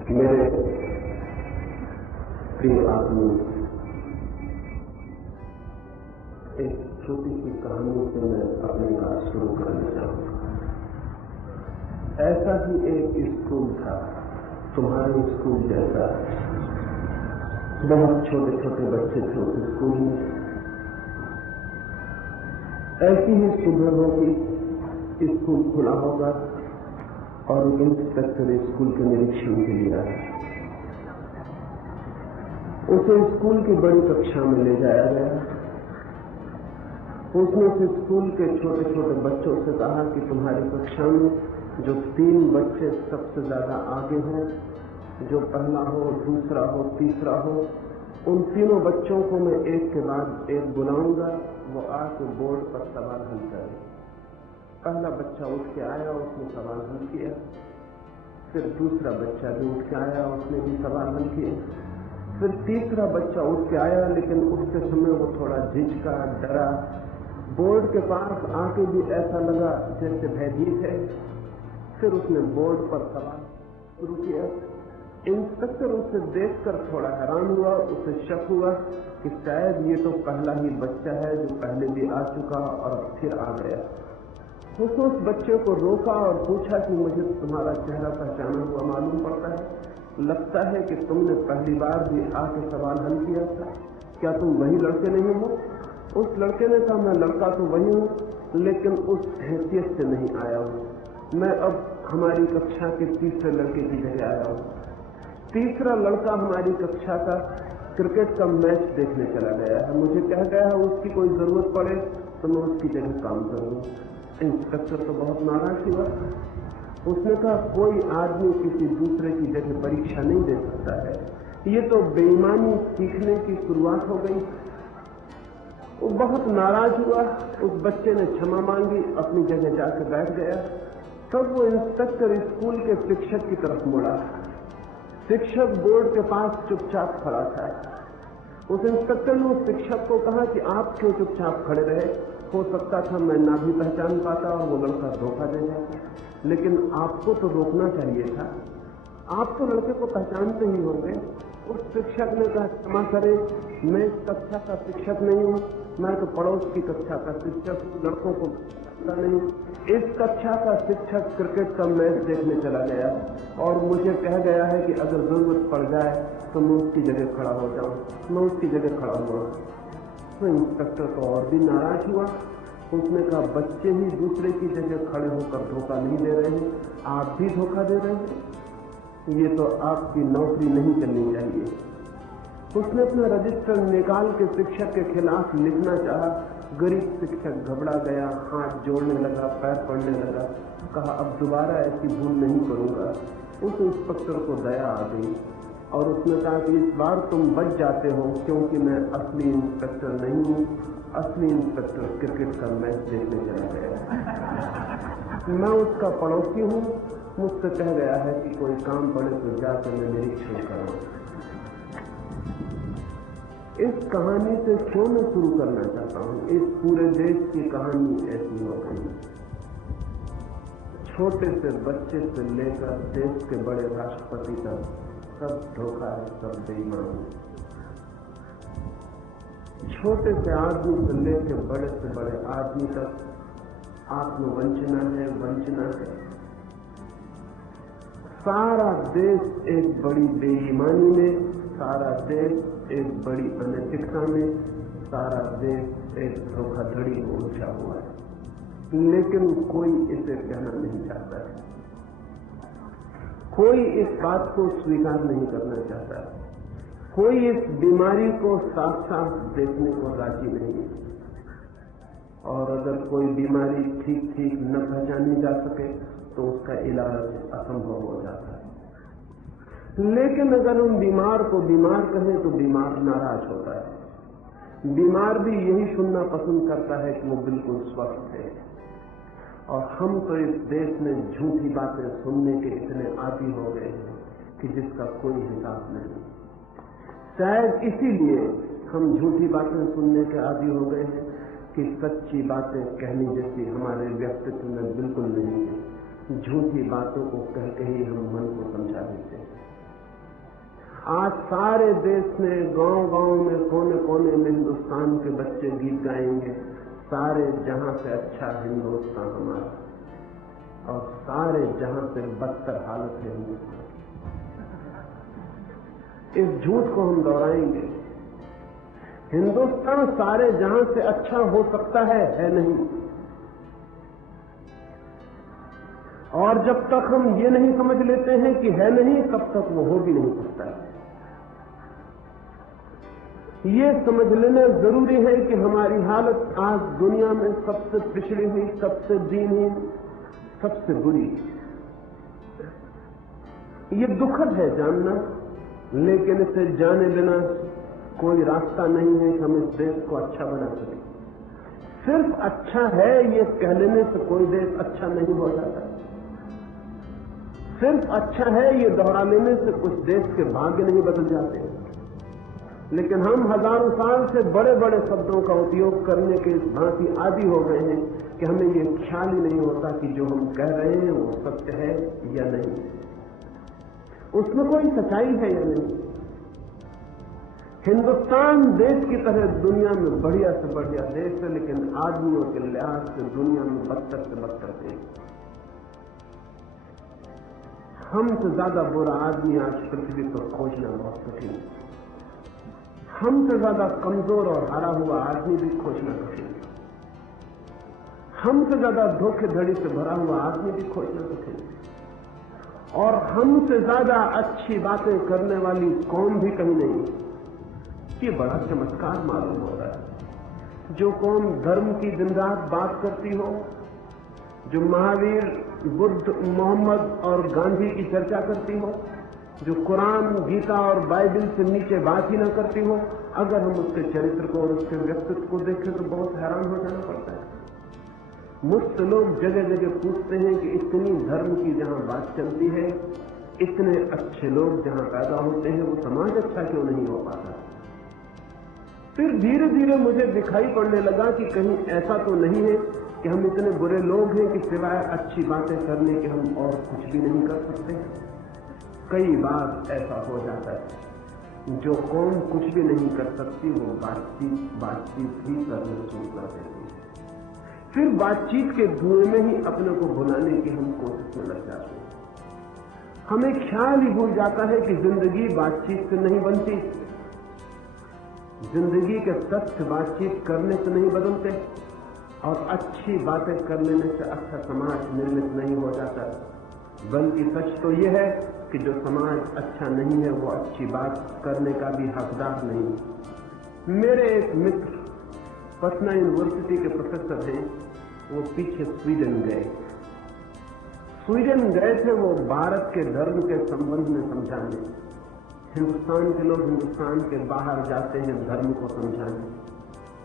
मेरे प्रिय आदमी, एक छोटी सी कहानी से मैं अपनी बात शुरू करना चाहूंगा। ऐसा ही एक स्कूल था, तुम्हारे स्कूल जैसा। बहुत छोटे छोटे बच्चे थे उस स्कूल में। ऐसी ही सुबह होगी, स्कूल खुला होगा और एक इंस्पेक्टर स्कूल के निरीक्षण के लिए आया। उसे स्कूल की बड़ी कक्षा में ले जाया गया। उसने उस स्कूल के छोटे छोटे बच्चों से कहा कि तुम्हारी कक्षा में जो 3 बच्चे सबसे ज्यादा आगे हैं, जो पहला हो, दूसरा हो, तीसरा हो, उन तीनों बच्चों को मैं एक के बाद एक बुलाऊंगा। वो आके बोर्ड पर सवाल हल करें। पहला बच्चा उठ के आया, उसने सवाल हल किया। फिर दूसरा बच्चा भी उठ के आया, उसने भी सवाल हल किए। फिर तीसरा बच्चा उठ के आया, लेकिन उठते समय वो थोड़ा झिझका, डरा। बोर्ड के पास आके भी ऐसा लगा जैसे भयभीत है। फिर उसने बोर्ड पर सवाल शुरू किया। इंस्पेक्टर उसे देखकर थोड़ा हैरान हुआ। उसे शक हुआ कि शायद ये तो पहला ही बच्चा है जो पहले भी आ चुका और फिर आ गया। उसने उस बच्चे को रोका और पूछा कि मुझे तुम्हारा चेहरा पहचाना हुआ मालूम पड़ता है। लगता है कि तुमने पहली बार भी आके सवाल हल किया था। क्या तुम वही लड़के नहीं हो? उस लड़के ने कहा, मैं लड़का तो वही हूँ, लेकिन उस हैसियत से नहीं आया हूँ। मैं अब हमारी कक्षा के तीसरे लड़के की जगह आया हूँ। तीसरा लड़का हमारी कक्षा का क्रिकेट का मैच देखने चला गया है। मुझे कह गया है उसकी कोई जरूरत पड़े तो मैं उसकी जगह काम करूँ। इंस्पेक्टर तो बहुत नाराज हुआ। उसने कहा, कोई आदमी किसी दूसरे की जगह परीक्षा नहीं दे सकता है। ये तो बेईमानी सीखने की शुरुआत हो गई। वो बहुत नाराज हुआ। उस बच्चे ने क्षमा मांगी, अपनी जगह जाकर बैठ गया। तब वो इंस्पेक्टर स्कूल के शिक्षक की तरफ मुड़ा। शिक्षक बोर्ड के पास चुपचाप खड़ा था। उस इंस्पेक्टर ने उस शिक्षक को कहा कि आप क्यों चुपचाप खड़े रहे? हो सकता था मैं ना भी पहचान पाता और वो लड़का धोखा दे जाता, लेकिन आपको तो रोकना चाहिए था। आप तो लड़के को पहचानते ही होंगे। उस शिक्षक ने कहा, क्षमा करें, मैं इस कक्षा का शिक्षक नहीं हूँ, मैं तो पड़ोस की कक्षा का शिक्षक हूँ, लड़कों को पता नहीं। इस कक्षा का शिक्षक क्रिकेट का मैच देखने चला गया और मुझे कह गया है कि अगर जरूरत पड़ जाए तो मैं उसकी जगह खड़ा हो जाऊं। मैं उसकी जगह खड़ा हुआ। तो इंस्पेक्टर तो और भी नाराज हुआ। उसने कहा, बच्चे ही दूसरे की जगह खड़े होकर धोखा नहीं दे रहे हैं, आप भी धोखा दे रहे हैं। ये तो आपकी नौकरी नहीं चलनी चाहिए। उसने अपना रजिस्टर निकाल के शिक्षक के खिलाफ लिखना चाहा। गरीब शिक्षक घबरा गया, हाथ जोड़ने लगा, पैर पड़ने लगा। कहा, अब दोबारा ऐसी भूल नहीं करूंगा। उस इंस्पेक्टर को दया आ गई और उसने कहा कि इस बार तुम बच जाते हो, क्योंकि मैं असली इंस्पेक्टर नहीं हूँ। असली इंस्पेक्टर क्रिकेट का मैच देखने चला गया। मैं उसका पड़ोसी हूँ। मुझसे कह गया है कि कोई काम पड़े तो जाकर मैं निरीक्षण करूँ। इस कहानी से क्यों मैं शुरू करना चाहता हूँ? इस पूरे देश की कहानी ऐसी हो गई। छोटे से बच्चे से लेकर देश के बड़े राष्ट्रपति तक सब धोखा है, सब बेईमान है। छोटे से आदमी से लेकर बड़े से बड़े आदमी तक आत्मवंचना है, वंचना है। सारा देश एक बड़ी बेईमानी में, सारा देश एक बड़ी अनैतिकता में, सारा देश एक धोखाधड़ी में उलझा हुआ है। लेकिन कोई इसे कहना नहीं चाहता है। कोई इस बात को स्वीकार नहीं करना चाहता। कोई इस बीमारी को साफ साफ देखने को राजी नहीं है। और अगर कोई बीमारी ठीक ठीक न पहचानी जा सके तो उसका इलाज असंभव हो जाता है। लेकिन अगर हम बीमार को बीमार कहें तो बीमार नाराज होता है। बीमार भी यही सुनना पसंद करता है कि वो बिल्कुल स्वस्थ है। और हम तो इस देश में झूठी बातें सुनने के इतने आदी हो गए हैं कि जिसका कोई हिसाब नहीं। शायद इसीलिए हम झूठी बातें सुनने के आदी हो गए हैं कि सच्ची बातें कहने जैसी हमारे व्यक्तित्व में बिल्कुल नहीं है। झूठी बातों को कह के ही हम मन को समझा देते हैं। आज सारे देश में, गांव-गांव में, कोने-कोने में हिंदुस्तान के बच्चे गीत गाएंगे, सारे जहां से अच्छा हिंदुस्तान हमारा, और सारे जहां से बदतर हालत है हिंदुस्तान। इस झूठ को हम दोहराएंगे। हिंदुस्तान सारे जहां से अच्छा हो सकता है नहीं। और जब तक हम ये नहीं समझ लेते हैं कि है नहीं, तब तक वो हो भी नहीं सकता है। ये समझ लेना जरूरी है कि हमारी हालत आज दुनिया में सबसे पिछड़ी हुई, सबसे दीनहीन, सबसे बुरी। ये दुखद है जानना, लेकिन इसे जाने बिना कोई रास्ता नहीं है कि हम इस देश को अच्छा बना सकें। सिर्फ अच्छा है ये कह लेने से कोई देश अच्छा नहीं हो जाता। सिर्फ अच्छा है ये दोहरा लेने से कुछ देश के भाग्य नहीं बदल जाते। लेकिन हम हजारों साल से बड़े बड़े शब्दों का उपयोग करने के इस भांति आदी हो गए हैं कि हमें ये ख्याल ही नहीं होता कि जो हम कह रहे हैं वो सत्य है या नहीं, उसमें कोई सच्चाई है या नहीं। हिंदुस्तान देश की तरह दुनिया में बढ़िया से बढ़िया देश है, लेकिन आदमियों के लिहाज से दुनिया में बदतर से बदतर देश। हमसे ज्यादा बुरा आदमी आज पृथ्वी पर खोजना बहुत कठिन है। हमसे ज्यादा कमजोर और हारा हुआ आदमी भी खोजना कठिन है। हमसे ज्यादा धोखेधड़ी से भरा हुआ आदमी भी खोजना कठिन है। और हमसे ज्यादा अच्छी बातें करने वाली कौम भी कहीं नहीं। ये बड़ा चमत्कार मालूम हो रहा है। जो कौम धर्म की दिन रात बात करती हो, जो महावीर, बुद्ध, मोहम्मद और गांधी की चर्चा करती हो, जो कुरान, गीता और बाइबल से नीचे बात ही न करती हो, अगर हम उसके चरित्र को और उसके व्यक्तित्व को देखें तो बहुत हैरान हो जाना पड़ता है। मुझसे लोग जगह जगह पूछते हैं कि इतनी धर्म की जहां बात चलती है, इतने अच्छे लोग जहां पैदा होते हैं, वो समाज अच्छा क्यों नहीं हो पाता। फिर धीरे धीरे मुझे दिखाई पड़ने लगा कि कहीं ऐसा तो नहीं है कि हम इतने बुरे लोग हैं कि सिवाय अच्छी बातें करने के हम और कुछ भी नहीं कर सकते। कई बार ऐसा हो जाता है, जो कौम कुछ भी नहीं कर सकती वो बातचीत ही करना शुरू कर देती है। फिर बातचीत के धुएं में ही अपने को भुलाने की हम कोशिश में लग जाते हैं। हमें ख्याल ही भूल जाता है कि जिंदगी बातचीत से नहीं बनती। जिंदगी के तथ्य बातचीत करने से नहीं बदलते, और अच्छी बातें कर लेने से अच्छा समाज निर्मित नहीं हो जाता। बल्कि सच तो यह है कि जो समाज अच्छा नहीं है वो अच्छी बात करने का भी हकदार नहीं। मेरे एक मित्र पटना यूनिवर्सिटी के प्रोफेसर हैं, वो पीछे स्वीडन गए। स्वीडन गए थे वो भारत के धर्म के संबंध में समझाने। हिंदुस्तान के लोग हिंदुस्तान के बाहर जाते हैं धर्म को समझाने,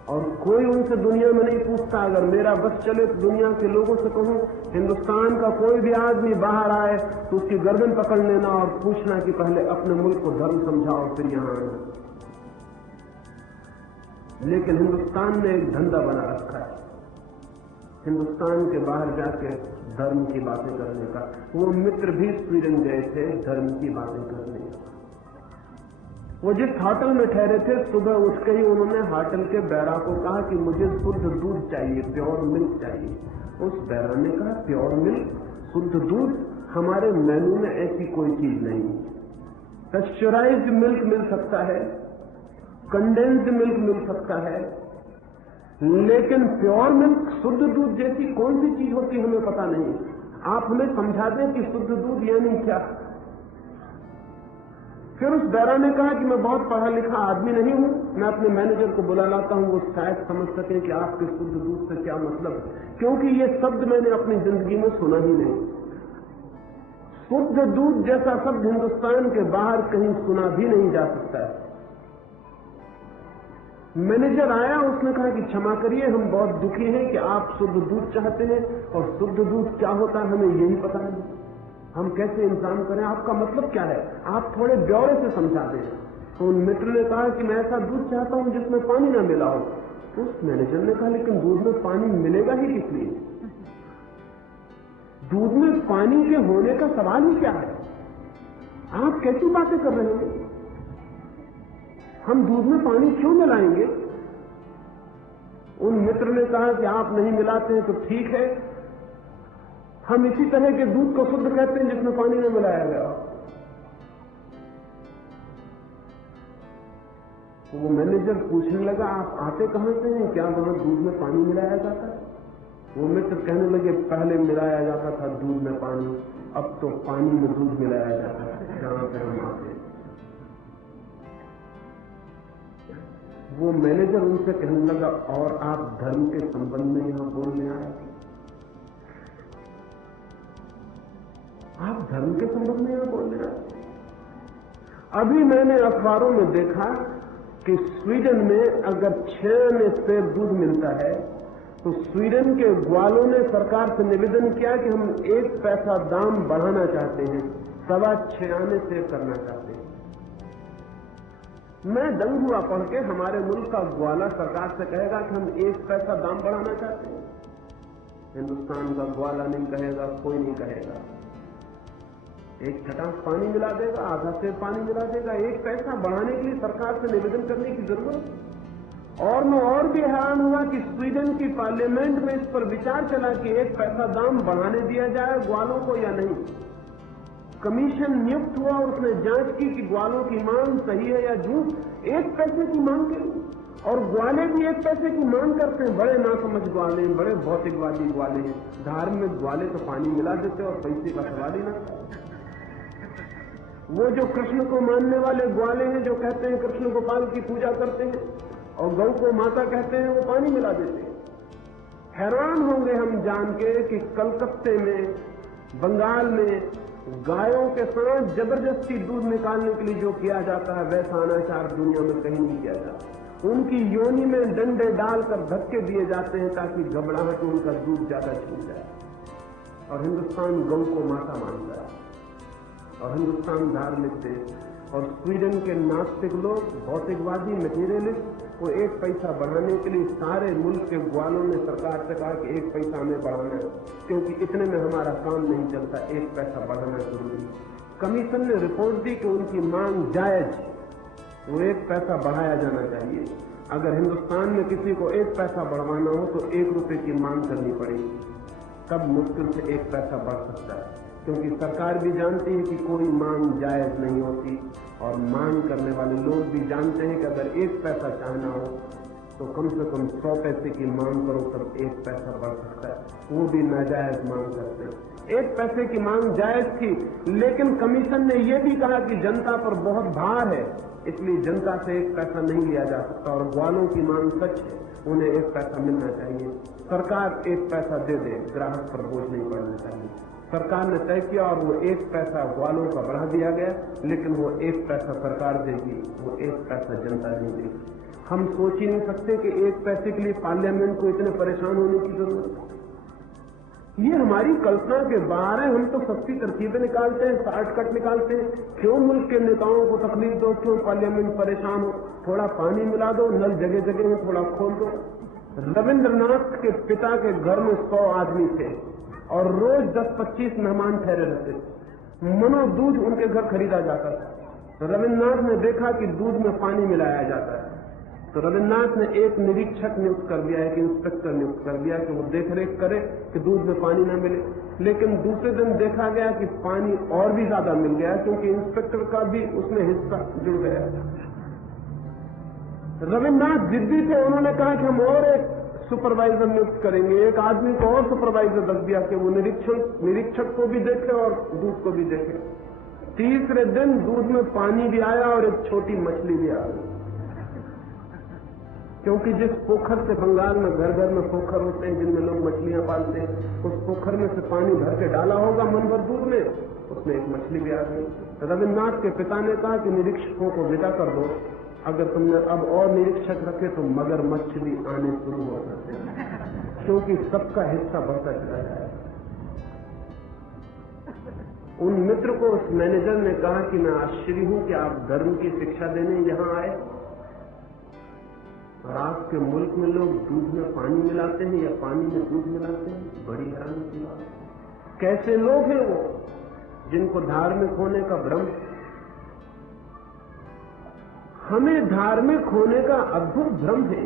और कोई उनसे दुनिया में नहीं पूछता। अगर मेरा बस चले तो दुनिया के लोगों से कहूं, हिंदुस्तान का कोई भी आदमी बाहर आए तो उसकी गर्दन पकड़ लेना और पूछना कि पहले अपने मुल्क को धर्म समझाओ फिर यहां आना। लेकिन हिंदुस्तान ने एक धंधा बना रखा है हिंदुस्तान के बाहर जाके धर्म की बातें करने का। वो मित्र भी स्वीडन गए थे धर्म की बातें करने। वो जिस होटल में ठहरे थे, सुबह उठ के ही उन्होंने होटल के बैरा को कहा कि मुझे शुद्ध दूध चाहिए, प्योर मिल्क चाहिए। उस बैरा ने कहा, प्योर मिल्क, शुद्ध दूध? हमारे मेनू में ऐसी कोई चीज नहीं। पेस्चराइज्ड मिल्क मिल सकता है, कंडेंस्ड मिल्क मिल सकता है, लेकिन प्योर मिल्क, शुद्ध दूध जैसी कौन सी चीज होती हमें पता नहीं। आप हमें समझा दें कि शुद्ध दूध यानी क्या। फिर उस बैरा ने कहा कि मैं बहुत पढ़ा लिखा आदमी नहीं हूं, मैं अपने मैनेजर को बुला लाता हूं, वो शायद समझ सके कि आपके शुद्ध दूध से क्या मतलब है, क्योंकि ये शब्द मैंने अपनी जिंदगी में सुना ही नहीं। शुद्ध दूध जैसा शब्द हिंदुस्तान के बाहर कहीं सुना भी नहीं जा सकता है। मैनेजर आया, उसने कहा कि क्षमा करिए, हम बहुत दुखी हैं कि आप शुद्ध दूध चाहते हैं, और शुद्ध दूध क्या होता है हमें यही पता नहीं, हम कैसे इंतजाम करें, आपका मतलब क्या है, आप थोड़े ब्यौरे से समझा दें। तो उन मित्र ने कहा कि मैं ऐसा दूध चाहता हूं जिसमें पानी ना मिला हो। तो उस मैनेजर ने कहा, लेकिन दूध में पानी मिलेगा ही किस लिए? दूध में पानी के होने का सवाल ही क्या है? आप कैसी बातें कर रहे हैं? हम दूध में पानी क्यों मिलाएंगे? उन मित्र ने कहा कि आप नहीं मिलाते हैं तो ठीक है, हम इसी तरह के दूध को शुद्ध कहते हैं जिसमें पानी न मिलाया गया। तो वो मैनेजर पूछने लगा, आप आते कहां से हैं? क्या वहां दूध में पानी मिलाया जाता है? वो मित्र कहने लगे, पहले मिलाया जाता था दूध में पानी, अब तो पानी में दूध मिलाया जाता है जहां पे हम आते हैं। वो मैनेजर उनसे कहने लगा, और आप धर्म के संबंध में यहां बोलने आए? आप धर्म के संबंध में यहां बोलने आए? अभी मैंने अखबारों में देखा कि स्वीडन में अगर 6 आने से दूध मिलता है तो स्वीडन के ग्वालों ने सरकार से निवेदन किया कि हम 1 पैसा दाम बढ़ाना चाहते हैं, 6.25 आने से करना चाहते हैं। मैं दंग हुआ पढ़ के, हमारे मुल्क का ग्वाला सरकार से कहेगा कि हम 1 पैसा दाम बढ़ाना चाहते हैं। हिंदुस्तान का ग्वाला नहीं कहेगा, कोई नहीं कहेगा। 1 छटाक पानी मिला देगा, आधा सेर पानी मिला देगा। 1 पैसा बढ़ाने के लिए सरकार से निवेदन करने की जरूरत। और मैं और भी हैरान हुआ कि स्वीडन की पार्लियामेंट में इस पर विचार चला कि 1 पैसा दाम बढ़ाने दिया जाए ग्वालों को या नहीं। कमीशन नियुक्त हुआ और उसने जांच की कि ग्वालों की मांग सही है या झूठ। 1 पैसे की मांग की, और ग्वाले भी 1 पैसे की मांग करते हैं। बड़े नासमझ ग्वाले हैं, बड़े भौतिकवादी ग्वाले हैं। धार्मिक ग्वाले तो पानी मिला देते और पैसे का सवाल ही ना। वो जो कृष्ण को मानने वाले ग्वाले हैं, जो कहते हैं कृष्ण गोपाल की पूजा करते हैं और गौ को माता कहते हैं, वो पानी मिला देते हैं। हैरान होंगे हम जान के कि कलकत्ते में, बंगाल में गायों के साथ जबरदस्ती दूध निकालने के लिए जो किया जाता है, वैसा अनाचार दुनिया में कहीं नहीं किया जाता। उनकी योनि में डंडे डालकर धक्के दिए जाते हैं ताकि घबराहट में उनका दूध ज्यादा छूट जाए। और हिंदुस्तान गौ को माता मानता है, और हिंदुस्तान धार्मिक देश। और स्वीडन के नास्तिक लोग, भौतिकवादी, मटीरियलिस्ट, वो 1 पैसा बढ़ाने के लिए सारे मुल्क के ग्वालों ने सरकार से कहा कि 1 पैसा हमें बढ़ाना है, क्योंकि इतने में हमारा काम नहीं चलता, 1 पैसा बढ़ाना जरूरी। कमीशन ने रिपोर्ट दी कि उनकी मांग जायज, वो 1 पैसा बढ़ाया जाना चाहिए। अगर हिंदुस्तान में किसी को 1 पैसा बढ़वाना हो तो 1 रुपए की मांग करनी पड़ेगी, तब मुश्किल से 1 पैसा बढ़ सकता है। क्योंकि सरकार भी जानती है कि कोई मांग जायज नहीं होती, और मांग करने वाले लोग भी जानते हैं कि अगर 1 पैसा चाहना हो तो कम से कम 100 पैसे की मांग करो, तब 1 पैसा बढ़ सकता है। वो भी नाजायज मांग करते हैं। 1 पैसे की मांग जायज थी, लेकिन कमीशन ने यह भी कहा कि जनता पर बहुत भार है, इसलिए जनता से 1 पैसा नहीं लिया जा सकता। और ग्वालों की मांग सच है, उन्हें 1 पैसा मिलना चाहिए। सरकार 1 पैसा दे दे, ग्राहक पर बोझ नहीं पड़ना चाहिए। सरकार ने तय किया और वो 1 पैसा ग्वालों का बढ़ा दिया गया, लेकिन वो 1 पैसा सरकार देगी, वो 1 पैसा जनता नहीं देगी। हम सोच ही नहीं सकते कि 1 पैसे के लिए पार्लियामेंट को इतने परेशान होने की जरूरत है। ये हमारी कल्पना के बाहर है। हम तो सस्ती तरकीबें निकालते हैं, शॉर्टकट निकालते हैं। क्यों मुल्क के नेताओं को तकलीफ दो, क्यों पार्लियामेंट परेशान हो? थोड़ा पानी मिला दो, नल जगह जगह में थोड़ा खोल दो। रविंद्रनाथ के पिता के घर में 100 आदमी थे और रोज 10-25 मेहमान ठहरे रहते थे। मनो दूध उनके घर खरीदा जाता था। रविन्द्रनाथ ने देखा कि दूध में पानी मिलाया जाता है, तो रविन्द्रनाथ ने एक निरीक्षक नियुक्त कर दिया, एक इंस्पेक्टर नियुक्त कर दिया कि वो देखरेख करे कि दूध में पानी न मिले। लेकिन दूसरे दिन देखा गया कि पानी और भी ज्यादा मिल गया, क्योंकि इंस्पेक्टर का भी उसमें हिस्सा जुड़ गया। रविन्द्रनाथ जिद्दी थे, उन्होंने कहा कि हम और एक सुपरवाइजर नियुक्त करेंगे। एक आदमी को और सुपरवाइजर रख दिया कि वो निरीक्षक को भी देखे और दूध को भी देखे। तीसरे दिन दूध में पानी भी आया और एक छोटी मछली भी आ गई, क्योंकि जिस पोखर से, बंगाल में घर घर में पोखर होते हैं जिनमें लोग मछलियां पालते हैं, उस पोखर में से पानी भर के डाला होगा मन भर दूध में, उसमें एक मछली भी आ गई। रविन्द्रनाथ के पिता ने कहा कि निरीक्षकों को विदा कर दो, अगर तुमने अब और निरीक्षक रखे तो मगरमच्छ भी आने शुरू हो सकते हैं, क्योंकि सबका हिस्सा बढ़ता चला जाए। उन मित्र को उस मैनेजर ने कहा कि मैं आश्चर्य हूं कि आप धर्म की शिक्षा देने यहां आए और आपके मुल्क में लोग दूध में पानी मिलाते हैं या पानी में दूध मिलाते हैं। बड़ी हैरानी की बात। कैसे लोग हैं वो जिनको धार्मिक होने का भ्रम। हमें धार्मिक होने का अद्भुत भ्रम है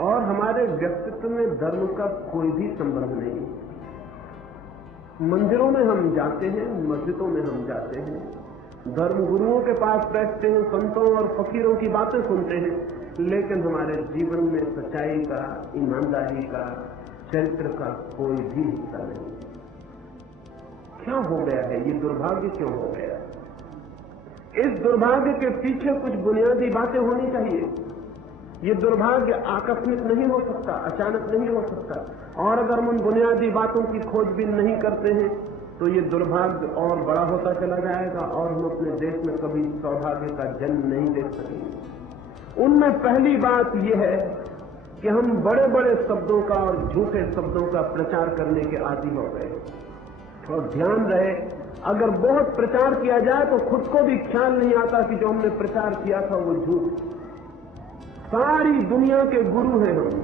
और हमारे व्यक्तित्व में धर्म का कोई भी संबंध नहीं। मंदिरों में हम जाते हैं, मस्जिदों में हम जाते हैं, धर्म गुरुओं के पास बैठते हैं, संतों और फकीरों की बातें सुनते हैं, लेकिन हमारे जीवन में सच्चाई का, ईमानदारी का, चरित्र का कोई भी हिस्सा नहीं। क्या हो गया है? ये दुर्भाग्य क्यों हो गया? इस दुर्भाग्य के पीछे कुछ बुनियादी बातें होनी चाहिए। ये दुर्भाग्य आकस्मिक नहीं हो सकता, अचानक नहीं हो सकता, और अगर हम उन बुनियादी बातों की खोजबीन नहीं करते हैं तो ये दुर्भाग्य और बड़ा होता चला जाएगा और हम अपने देश में कभी सौभाग्य का जन्म नहीं देख सकेंगे। उनमें पहली बात यह है कि हम बड़े बड़े शब्दों का और झूठे शब्दों का प्रचार करने के आदी हो गए। और ध्यान रहे, अगर बहुत प्रचार किया जाए तो खुद को भी ख्याल नहीं आता कि जो हमने प्रचार किया था वो झूठ। सारी दुनिया के गुरु हैं हम,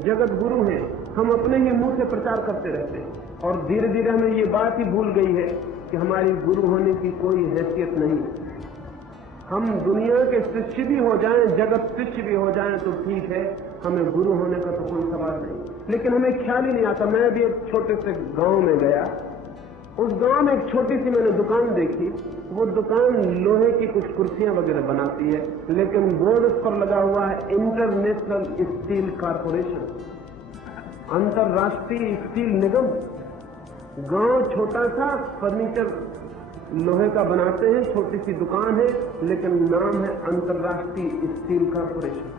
जगत गुरु हैं, हम अपने ही मुंह से प्रचार करते रहते हैं और धीरे धीरे हमें ये बात ही भूल गई है कि हमारी गुरु होने की कोई हैसियत नहीं। हम दुनिया के शिष्य भी हो जाएं, जगत शिष्य भी हो जाएं तो ठीक है, हमें गुरु होने का तो कोई सवाल नहीं, लेकिन हमें ख्याल ही नहीं आता। मैं अभी एक छोटे से गांव में गया, उस गांव में एक छोटी सी मैंने दुकान देखी। वो दुकान लोहे की कुछ कुर्सियां वगैरह बनाती है, लेकिन बोर्ड उस पर लगा हुआ है इंटरनेशनल स्टील कॉर्पोरेशन, अंतर्राष्ट्रीय स्टील निगम। गांव छोटा सा, फर्नीचर लोहे का बनाते हैं, छोटी सी दुकान है, लेकिन नाम है अंतर्राष्ट्रीय स्टील कॉर्पोरेशन।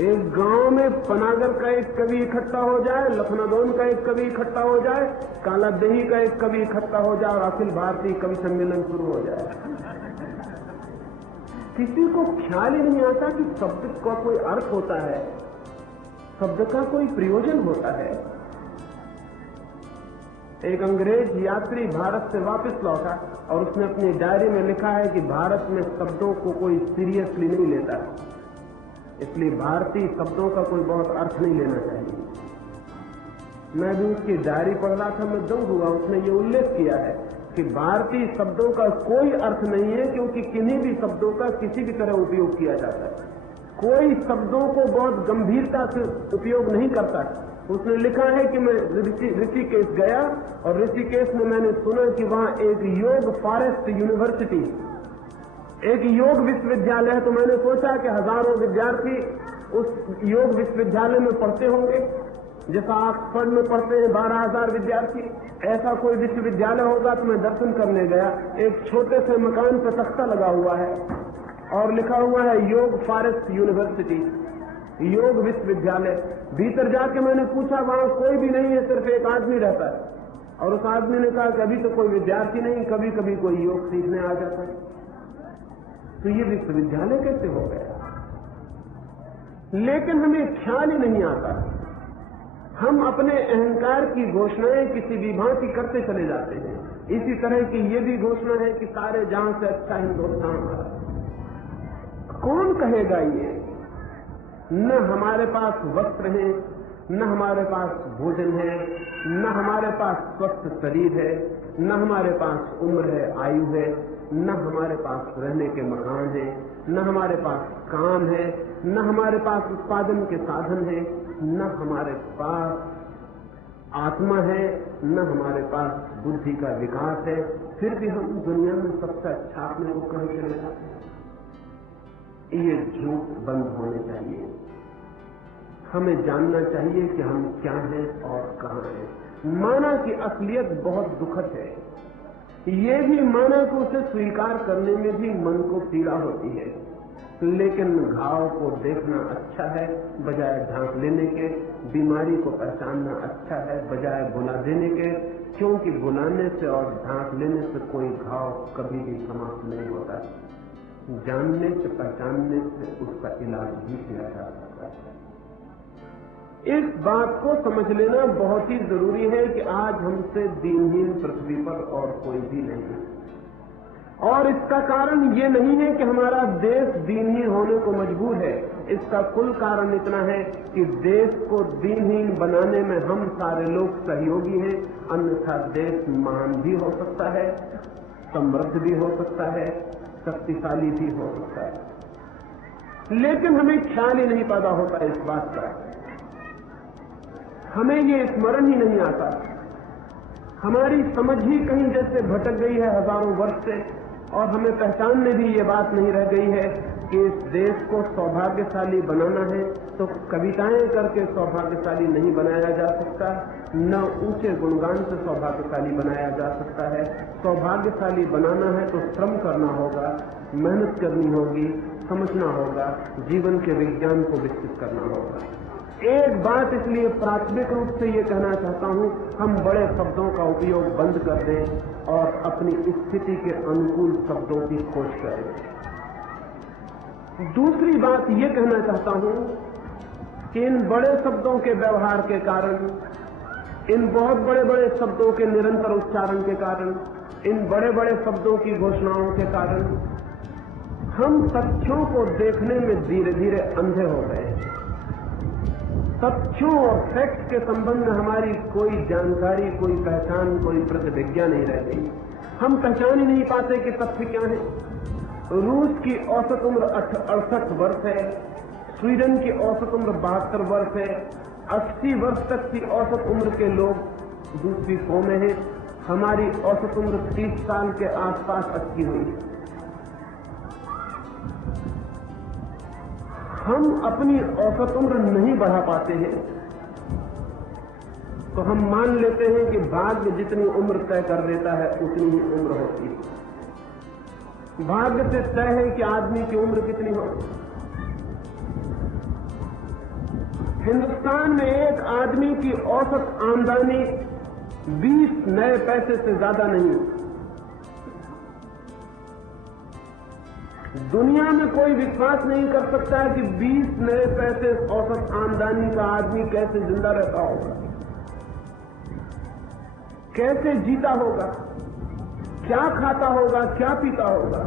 एक गांव में पनागर का एक कवि इकट्ठा हो जाए, लखनदौन का एक कवि इकट्ठा हो जाए, कालादेही का एक कवि इकट्ठा हो जाए और अखिल भारतीय कवि सम्मेलन शुरू हो जाए। किसी को ख्याल ही नहीं आता कि शब्द का कोई अर्थ होता है, शब्द का कोई प्रयोजन होता है। एक अंग्रेज यात्री भारत से वापस लौटा और उसने अपनी डायरी में लिखा है कि भारत में शब्दों को कोई सीरियसली नहीं लेता है, इसलिए भारतीय शब्दों का कोई बहुत अर्थ नहीं लेना चाहिए। मैं भी उसकी डायरी पढ़ रहा था, मैं दंग हुआ। उसने ये उल्लेख किया है कि भारतीय शब्दों का कोई अर्थ नहीं है, क्योंकि किन्हीं भी शब्दों का किसी भी तरह उपयोग किया जाता है। कोई शब्दों को बहुत गंभीरता से उपयोग नहीं करता है। उसने लिखा है कि मैं ऋषिकेश गया और ऋषिकेश में मैंने सुना कि वहां एक योग फॉरेस्ट यूनिवर्सिटी, एक योग विश्वविद्यालय है। तो मैंने सोचा कि हजारों विद्यार्थी उस योग विश्वविद्यालय में पढ़ते होंगे, जैसा ऑक्सफोर्ड में पढ़ते हैं 12,000 विद्यार्थी, ऐसा कोई विश्वविद्यालय होगा। तो मैं दर्शन करने गया। एक छोटे से मकान पर तख्ता लगा हुआ है और लिखा हुआ है योग फॉरेस्ट यूनिवर्सिटी, योग विश्वविद्यालय। भीतर जाके मैंने पूछा, वहां कोई भी नहीं है, सिर्फ एक आदमी रहता है। और उस आदमी ने कहा कि अभी तो कोई विद्यार्थी नहीं, कभी कभी कोई योग सीखने आ जाता है। तो ये विश्वविद्यालय कैसे हो गया? लेकिन हमें ख्याल ही नहीं आता। हम अपने अहंकार की घोषणाएं किसी भी भांति करते चले जाते हैं। इसी तरह की ये भी घोषणा है कि सारे जहां से अच्छा हिंदुस्तान हमारा। कौन कहेगा ये? न हमारे पास वस्त्र है, न हमारे पास भोजन है, न हमारे पास स्वस्थ शरीर है, न हमारे पास उम्र है, आयु है, न हमारे पास रहने के मकान है, न हमारे पास काम है, न हमारे पास उत्पादन के साधन है, न हमारे पास आत्मा है, न हमारे पास बुद्धि का विकास है। फिर भी हम दुनिया में सबसे अच्छा अपने को कहे चले जाते हैं। ये झूठ बंद होने चाहिए। हमें जानना चाहिए कि हम क्या हैं और कहां हैं। माना कि असलियत बहुत दुखद है, ये भी माना कि उसे स्वीकार करने में भी मन को पीड़ा होती है, लेकिन घाव को देखना अच्छा है बजाय ढांक लेने के, बीमारी को पहचानना अच्छा है बजाय बुला देने के, क्योंकि बुलाने से और ढांक लेने से कोई घाव कभी भी समाप्त नहीं होता। जानने से, पहचानने से उसका इलाज भी किया जा सकता है। इस बात को समझ लेना बहुत ही जरूरी है कि आज हमसे दीनहीन पृथ्वी पर और कोई भी नहीं है। और इसका कारण ये नहीं है कि हमारा देश दीनहीन होने को मजबूर है। इसका कुल कारण इतना है कि देश को दीनहीन बनाने में हम सारे लोग सहयोगी हैं, अन्यथा देश महान भी हो सकता है, समृद्ध भी हो सकता है, शक्तिशाली भी हो सकता है। लेकिन हमें ख्याल ही नहीं पैदा होता इस बात का, हमें ये स्मरण ही नहीं आता, हमारी समझ ही कहीं जैसे भटक गई है हजारों वर्ष से, और हमें पहचान में भी ये बात नहीं रह गई है कि इस देश को सौभाग्यशाली बनाना है तो कविताएं करके सौभाग्यशाली नहीं बनाया जा सकता, न ऊंचे गुणगान से सौभाग्यशाली बनाया जा सकता है। सौभाग्यशाली बनाना है तो श्रम करना होगा, मेहनत करनी होगी, समझना होगा, जीवन के विज्ञान को विकसित करना होगा। एक बात इसलिए प्राथमिक रूप से ये कहना चाहता हूं, हम बड़े शब्दों का उपयोग बंद कर दें और अपनी स्थिति के अनुकूल शब्दों की खोज करें। दूसरी बात ये कहना चाहता हूं कि इन बड़े शब्दों के व्यवहार के कारण, इन बहुत बड़े बड़े शब्दों के निरंतर उच्चारण के कारण, इन बड़े बड़े शब्दों की घोषणाओं के कारण हम तथ्यों को देखने में धीरे धीरे अंधे हो गए। तथ्यों और फैक्ट के संबंध में हमारी कोई जानकारी, कोई पहचान, कोई प्रतिज्ञा नहीं रह गई। हम पहचान ही नहीं पाते कि तथ्य क्या है। रूस की औसत उम्र 68 वर्ष है, स्वीडन की औसत उम्र 72 वर्ष है, 80 वर्ष तक की औसत उम्र के लोग दूसरी फॉर्म में हैं। हमारी औसत उम्र 30 साल के आसपास अटकी हुई है। हम अपनी औसत उम्र नहीं बढ़ा पाते हैं तो हम मान लेते हैं कि भाग्य जितनी उम्र तय कर देता है उतनी ही उम्र होती है। भाग्य से तय है कि आदमी की उम्र कितनी हो। हिंदुस्तान में एक आदमी की औसत आमदनी 20 नए पैसे से ज्यादा नहीं। दुनिया में कोई विश्वास नहीं कर सकता है कि 20 नए पैसे औसत आमदनी का आदमी कैसे जिंदा रहता होगा, कैसे जीता होगा, क्या खाता होगा, क्या पीता होगा।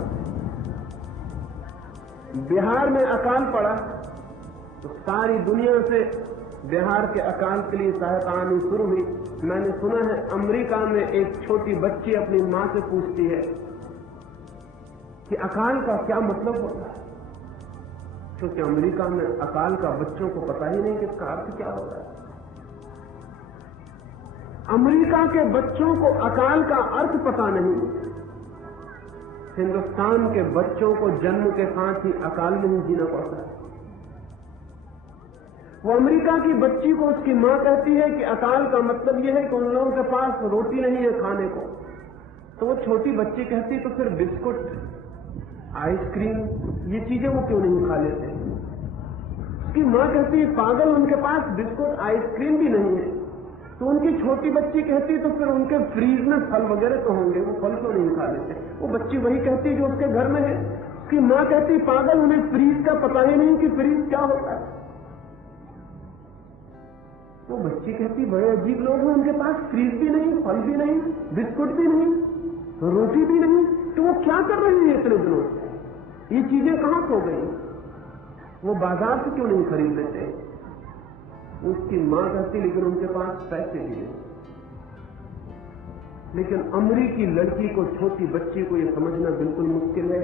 बिहार में अकाल पड़ा तो सारी दुनिया से बिहार के अकाल के लिए सहायता आनी शुरू हुई। मैंने सुना है अमेरिका में एक छोटी बच्ची अपनी मां से पूछती है कि अकाल का क्या मतलब होता है, क्योंकि अमेरिका में अकाल का बच्चों को पता ही नहीं कि इसका अर्थ क्या होता है। अमेरिका के बच्चों को अकाल का अर्थ पता नहीं। हिंदुस्तान के बच्चों को जन्म के साथ ही अकाल में ही जीना पड़ता है। वो अमेरिका की बच्ची को उसकी मां कहती है कि अकाल का मतलब यह है कि उन लोगों के पास रोटी नहीं है खाने को, तो वो छोटी बच्ची कहती तो फिर बिस्कुट, आइसक्रीम, ये चीजें वो क्यों नहीं खा लेते। उसकी मां कहती है पागल, उनके पास बिस्कुट आइसक्रीम भी नहीं है। तो उनकी छोटी बच्ची कहती तो फिर उनके फ्रीज में फल वगैरह तो होंगे, वो फल क्यों नहीं खा लेते। वो बच्ची वही कहती जो उसके घर में है। उसकी मां कहती पागल, उन्हें फ्रीज का पता ही नहीं कि फ्रीज क्या होता है। वो बच्ची कहती बड़े अजीब लोग हैं, उनके पास फ्रीज भी नहीं, फल भी नहीं, बिस्कुट भी नहीं, रोटी भी नहीं, तो वो क्या कर रही है इतने दिनों से, ये चीजें कहां खो गई। वो बाजार से क्यों नहीं खरीद लेते। उसकी मां कहती लेकिन उनके पास पैसे भी नहीं। लेकिन अमेरिकी लड़की को, छोटी बच्ची को यह समझना बिल्कुल मुश्किल है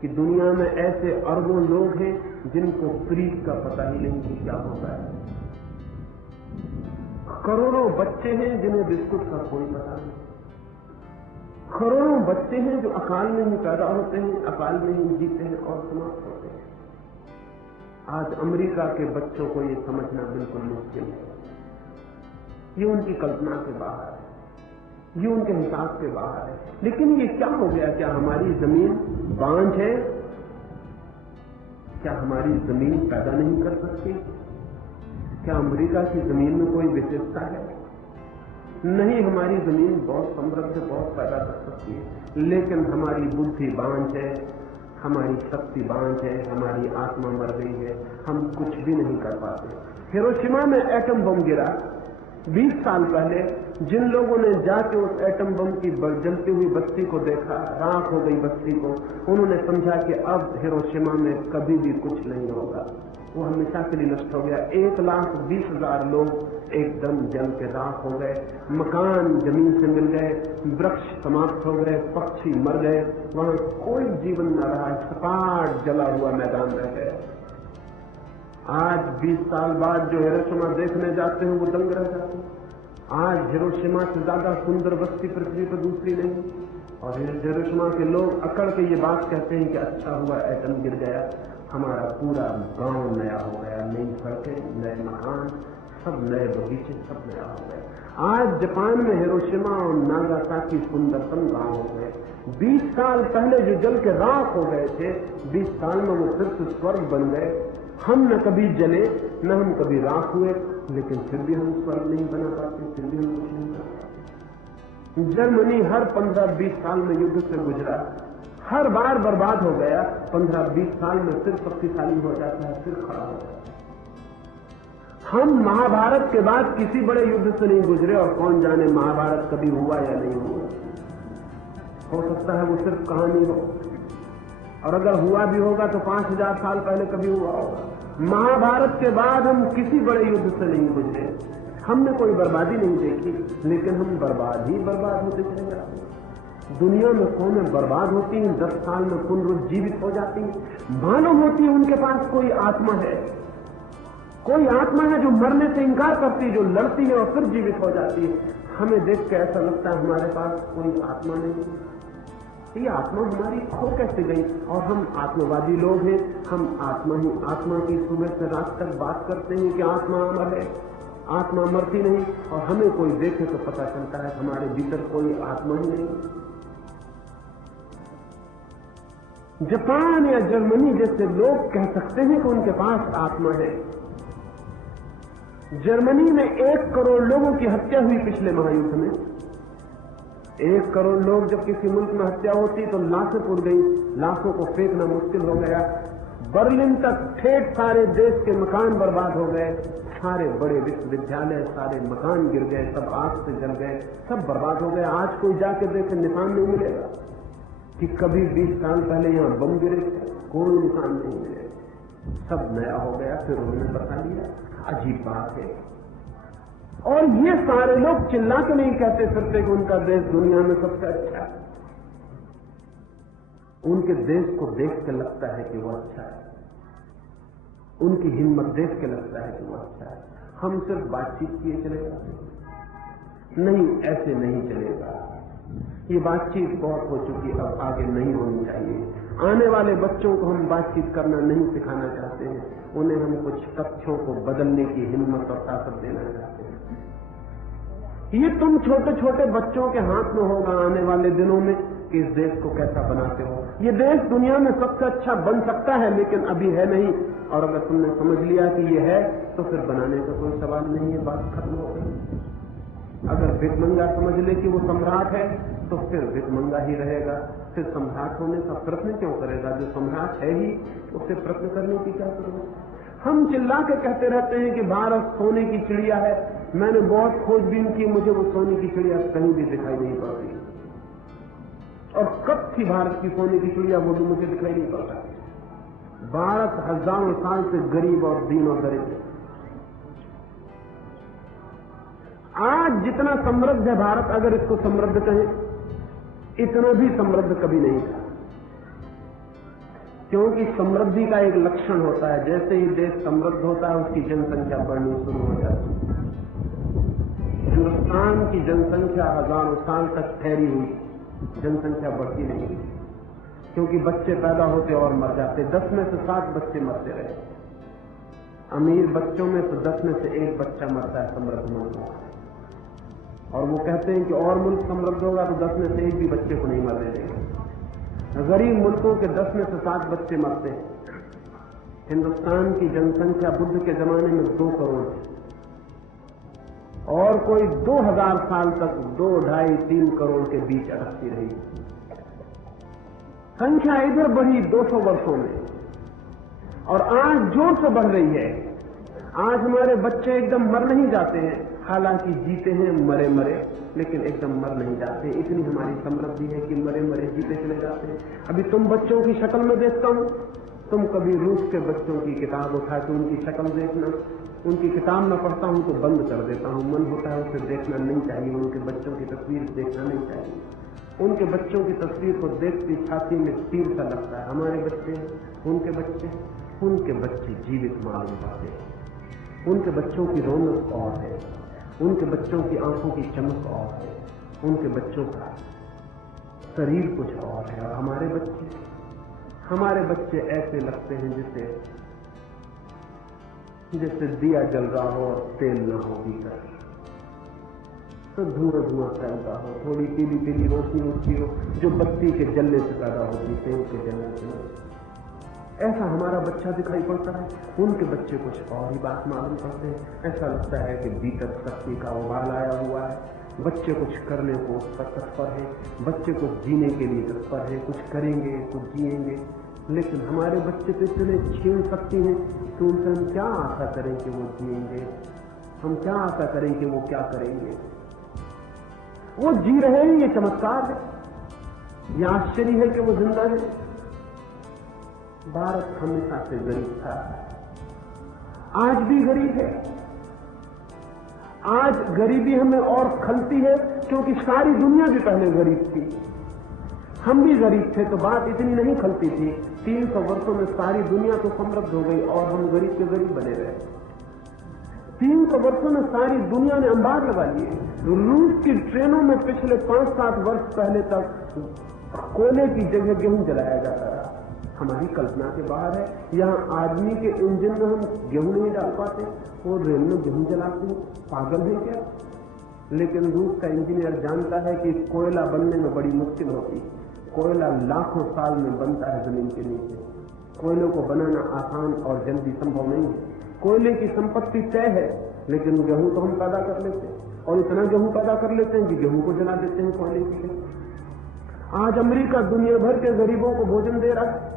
कि दुनिया में ऐसे अरबों लोग हैं जिनको फ्रीज का पता ही नहीं कि क्या होता है। करोड़ों बच्चे हैं जिन्हें बिस्कुट का कोई पता नहीं। करोड़ों बच्चे हैं जो अकाल में ही पैदा होते हैं, अकाल में ही जीते हैं और समाप्त होते हैं। आज अमेरिका के बच्चों को ये समझना बिल्कुल मुश्किल है। ये उनकी कल्पना के बाहर है, ये उनके हिसाब के बाहर है। लेकिन ये क्या हो गया, क्या हमारी जमीन बांझ है? क्या हमारी जमीन पैदा नहीं कर सकती? क्या अमेरिका की जमीन में कोई विशेषता है? नहीं, हमारी जमीन बहुत समृद्ध, बहुत पैदा कर सकती है, लेकिन हमारी बुद्धि बांझ है, हमारी शक्ति बांझ है, हमारी आत्मा मर गई है, हम कुछ भी नहीं कर पाते। हिरोशिमा में एटम बम गिरा 20 साल पहले। जिन लोगों ने जाके उस एटम बम की जलती हुई बस्ती को देखा, राख हो गई बस्ती को, उन्होंने समझा कि अब हिरोशिमा में कभी भी कुछ नहीं होगा, वो हमेशा के लिए नष्ट हो गया। 1,20,000 लोग एकदम जल के राख हो गए, मकान जमीन से मिल गए, वृक्ष समाप्त हो गए, पक्षी मर गए, वहां कोई जीवन न रहा, सपाट जला हुआ मैदान रह गया। आज 20 साल बाद जो हिरोशिमा देखने जाते हैं वो दंग रह जाते हैं। आज हिरोशिमा से ज्यादा सुंदर बस्ती पृथ्वी पर दूसरी नहीं, और हिरोशिमा के लोग अकड़ के ये बात कहते हैं कि अच्छा हुआ एटम गिर गया, हमारा पूरा गांव नया हो गया, नई सड़कें, नए मकान, सब नए बगीचे, सब नया हो गया। आज जापान में हिरोशिमा और नागासाकी सुंदरतम गांव हो गए। 20 साल पहले जो जल के राख हो गए थे, 20 साल में वो फिर से स्वर्ग बन गए। हम न कभी जले, न हम कभी राख हुए, लेकिन फिर भी हम स्वर्ग नहीं बना पाते, फिर भी हम कुछ नहीं कर पाते। जर्मनी हर 15-20 साल में युद्ध से गुजरा, हर बार बर्बाद हो गया, 15-20 साल में फिर शक्तिशाली हो जाता है, फिर खड़ा हो जाता है। हम महाभारत के बाद किसी बड़े युद्ध से नहीं गुजरे, और कौन जाने महाभारत कभी हुआ या नहीं हुआ। हो सकता है वो सिर्फ कहानी हो, और अगर हुआ भी होगा तो 5000 साल पहले कभी हुआ होगा। महाभारत के बाद हम किसी बड़े युद्ध से नहीं गुजरे, हमने कोई बर्बादी नहीं देखी, लेकिन हम बर्बाद ही बर्बाद होते चले जाते हैं। दुनिया में कौमें बर्बाद होती हैं, 10 साल में पुनरुज्जीवित हो जाती हैं। मालूम होती है उनके पास कोई आत्मा है, कोई आत्मा है जो मरने से इंकार करती है, जो लड़ती है और फिर जीवित हो जाती है। हमें देख के ऐसा लगता है हमारे पास कोई आत्मा नहीं, ये आत्मा हमारी खो कैसे गई। और हम आत्मवादी लोग हैं, हम आत्मा ही आत्मा की सुबह से रात तक बात करते हैं कि आत्मा अमर है, आत्मा मरती नहीं, और हमें कोई देखे तो पता चलता है हमारे भीतर कोई आत्मा ही नहीं। जापान या जर्मनी जैसे लोग कह सकते हैं कि उनके पास आत्मा है। जर्मनी में 1 करोड़ लोगों की हत्या हुई पिछले महायुद्ध में। 1 करोड़ लोग जब किसी मुल्क में हत्या होती तो लाशें उड़ गई, लाशों को फेंकना मुश्किल हो गया। बर्लिन तक ठेठ सारे देश के मकान बर्बाद हो गए, सारे बड़े विश्वविद्यालय, सारे मकान गिर गए, सब आग से जल गए, सब बर्बाद हो गए। आज कोई जाके देखे निशान नहीं मिलेगा कि कभी 20 साल पहले यहां बम गिरे, कोई निशान नहीं मिलेगा, सब नया हो गया। फिर उन्होंने बता दिया, अजीब बात है। और ये सारे लोग चिल्ला के नहीं कहते फिरते कि उनका देश दुनिया में सबसे अच्छा है। उनके देश को देख के लगता है कि वो अच्छा है, उनकी हिम्मत देख के लगता है कि वो अच्छा है। हम सिर्फ बातचीत किए चले जाते हैं। नहीं, ऐसे नहीं चलेगा, ये बातचीत बहुत हो चुकी, अब आगे नहीं होनी चाहिए। आने वाले बच्चों को हम बातचीत करना नहीं सिखाना चाहते हैं, उन्हें हम कुछ तथ्यों को बदलने की हिम्मत और ताकत देना चाहते हैं। ये तुम छोटे छोटे बच्चों के हाथ में होगा आने वाले दिनों में कि इस देश को कैसा बनाते हो। ये देश दुनिया में सबसे अच्छा बन सकता है, लेकिन अभी है नहीं। और अगर तुमने समझ लिया कि ये है तो फिर बनाने का कोई सवाल नहीं है, बात खत्म हो गई। अगर भिखमंगा समझ ले कि वो सम्राट है तो फिर भिखमंगा ही रहेगा, फिर सम्राट होने का प्रश्न क्यों करेगा? जो सम्राट है ही उससे प्रश्न करने की क्या जरूरत? हम चिल्ला के कहते रहते हैं कि भारत सोने की चिड़िया है। मैंने बहुत खोजबीन की, मुझे वो सोने की चिड़िया कहीं भी दिखाई नहीं पड़ती। और कब थी भारत की सोने की चिड़िया, वो भी मुझे दिखाई नहीं पड़ता। भारत हजारों साल से गरीब और दीन और दरिद्र। आज जितना समृद्ध है भारत, अगर इसको समृद्ध कहें, इतना भी समृद्ध कभी नहीं था। क्योंकि समृद्धि का एक लक्षण होता है, जैसे ही देश समृद्ध होता है उसकी जनसंख्या बढ़नी शुरू हो जाती है। हिंदुस्तान की जनसंख्या हजारों साल तक ठहरी हुई, जनसंख्या बढ़ती नहीं, क्योंकि बच्चे पैदा होते और मर जाते। 10 में से 7 बच्चे मरते रहे। अमीर बच्चों में तो 10 में से 1 बच्चा मरता है समृद्ध मुल्क में। और वो कहते हैं कि और मुल्क समृद्ध होगा तो 10 में से 1 भी बच्चे को नहीं मरने देंगे। गरीब मुल्कों के 10 में से 7 बच्चे मरते हैं। हिंदुस्तान की जनसंख्या बुद्ध के जमाने में 2 करोड़ थी, और कोई 2000 साल तक 2, 2.5, 3 करोड़ के बीच अटकती रही। संख्या इधर बढ़ी 200 वर्षों में, और आज जोर से बढ़ रही है। आज हमारे बच्चे एकदम मर नहीं जाते हैं, हालांकि जीते हैं मरे मरे, लेकिन एकदम मर नहीं जाते। इतनी हमारी समृद्धि है कि मरे मरे जीते चले जाते हैं। अभी तुम बच्चों की शक्ल में देखता हूं, तुम कभी रूस के बच्चों की किताब उठा के उनकी शक्ल देखना, उनकी किताब में पढ़ता हूं तो बंद कर देता हूं। मन होता है उसे देखना नहीं चाहिए, उनके बच्चों की तस्वीर देखना नहीं चाहिए। उनके बच्चों की तस्वीर को देखती छाती में तीर सा लगता है। हमारे बच्चे, उनके बच्चे जीवित मालूम पाते हैं। उनके बच्चों की रौनक और है, उनके बच्चों की आंखों की चमक और है, उनके बच्चों का शरीर कुछ और है। और हमारे बच्चे ऐसे लगते हैं जैसे दिया जल रहा हो और तेल न हो भीतर, तो धुआं फैलता हो, थोड़ी पीली पीली रोशनी उठती हो जो बत्ती के जलने से पैदा होती, तेल के जलने से। ऐसा हमारा बच्चा दिखाई पड़ता है। उनके बच्चे कुछ और ही बात मालूम करते हैं। ऐसा लगता है कि भीतर शक्ति का उबाल आया हुआ है। बच्चे कुछ करने को तत्पर है, बच्चे कुछ जीने के लिए तत्पर है, कुछ करेंगे, कुछ जिएंगे। लेकिन हमारे बच्चे तो इतने छीन सकती हैं कि उनसे हम क्या आशा करें कि वो जिएंगे, हम क्या आशा करें कि वो क्या करेंगे। वो जी रहे हैं, ये चमत्कार है, ये आश्चर्य है कि वो जिंदा है। भारत हमेशा से गरीब था, आज भी गरीब है। आज गरीबी हमें और खलती है क्योंकि सारी दुनिया भी पहले गरीब थी, हम भी गरीब थे तो बात इतनी नहीं खलती थी। 300 वर्षों में सारी दुनिया तो समृद्ध हो गई और हम गरीब के गरीब बने रहे। 300 वर्षों में सारी दुनिया ने अंबार लगा लिए। रूस की ट्रेनों में पिछले 5-7 वर्ष पहले तक कोयले की जगह गेहूं जलाया जाता था। हमारी कल्पना के बाहर है। यहाँ आदमी के इंजन में हम गेहूं नहीं डाल पाते और रेल में गेहूं जलाते हैं, पागल है क्या? लेकिन रूस का इंजीनियर जानता है कि कोयला बनने में बड़ी मुश्किल होती है। कोयला लाखों साल में बनता है जमीन के नीचे। कोयले को बनाना आसान और जल्दी संभव नहीं है। कोयले की संपत्ति तय है, लेकिन गेहूं तो हम पैदा कर लेते हैं और इतना गेहूं पैदा कर लेते हैं कि गेहूं को जला देते हैं कोयले के लिए। आज अमेरिका दुनिया भर के गरीबों को भोजन दे रहा है,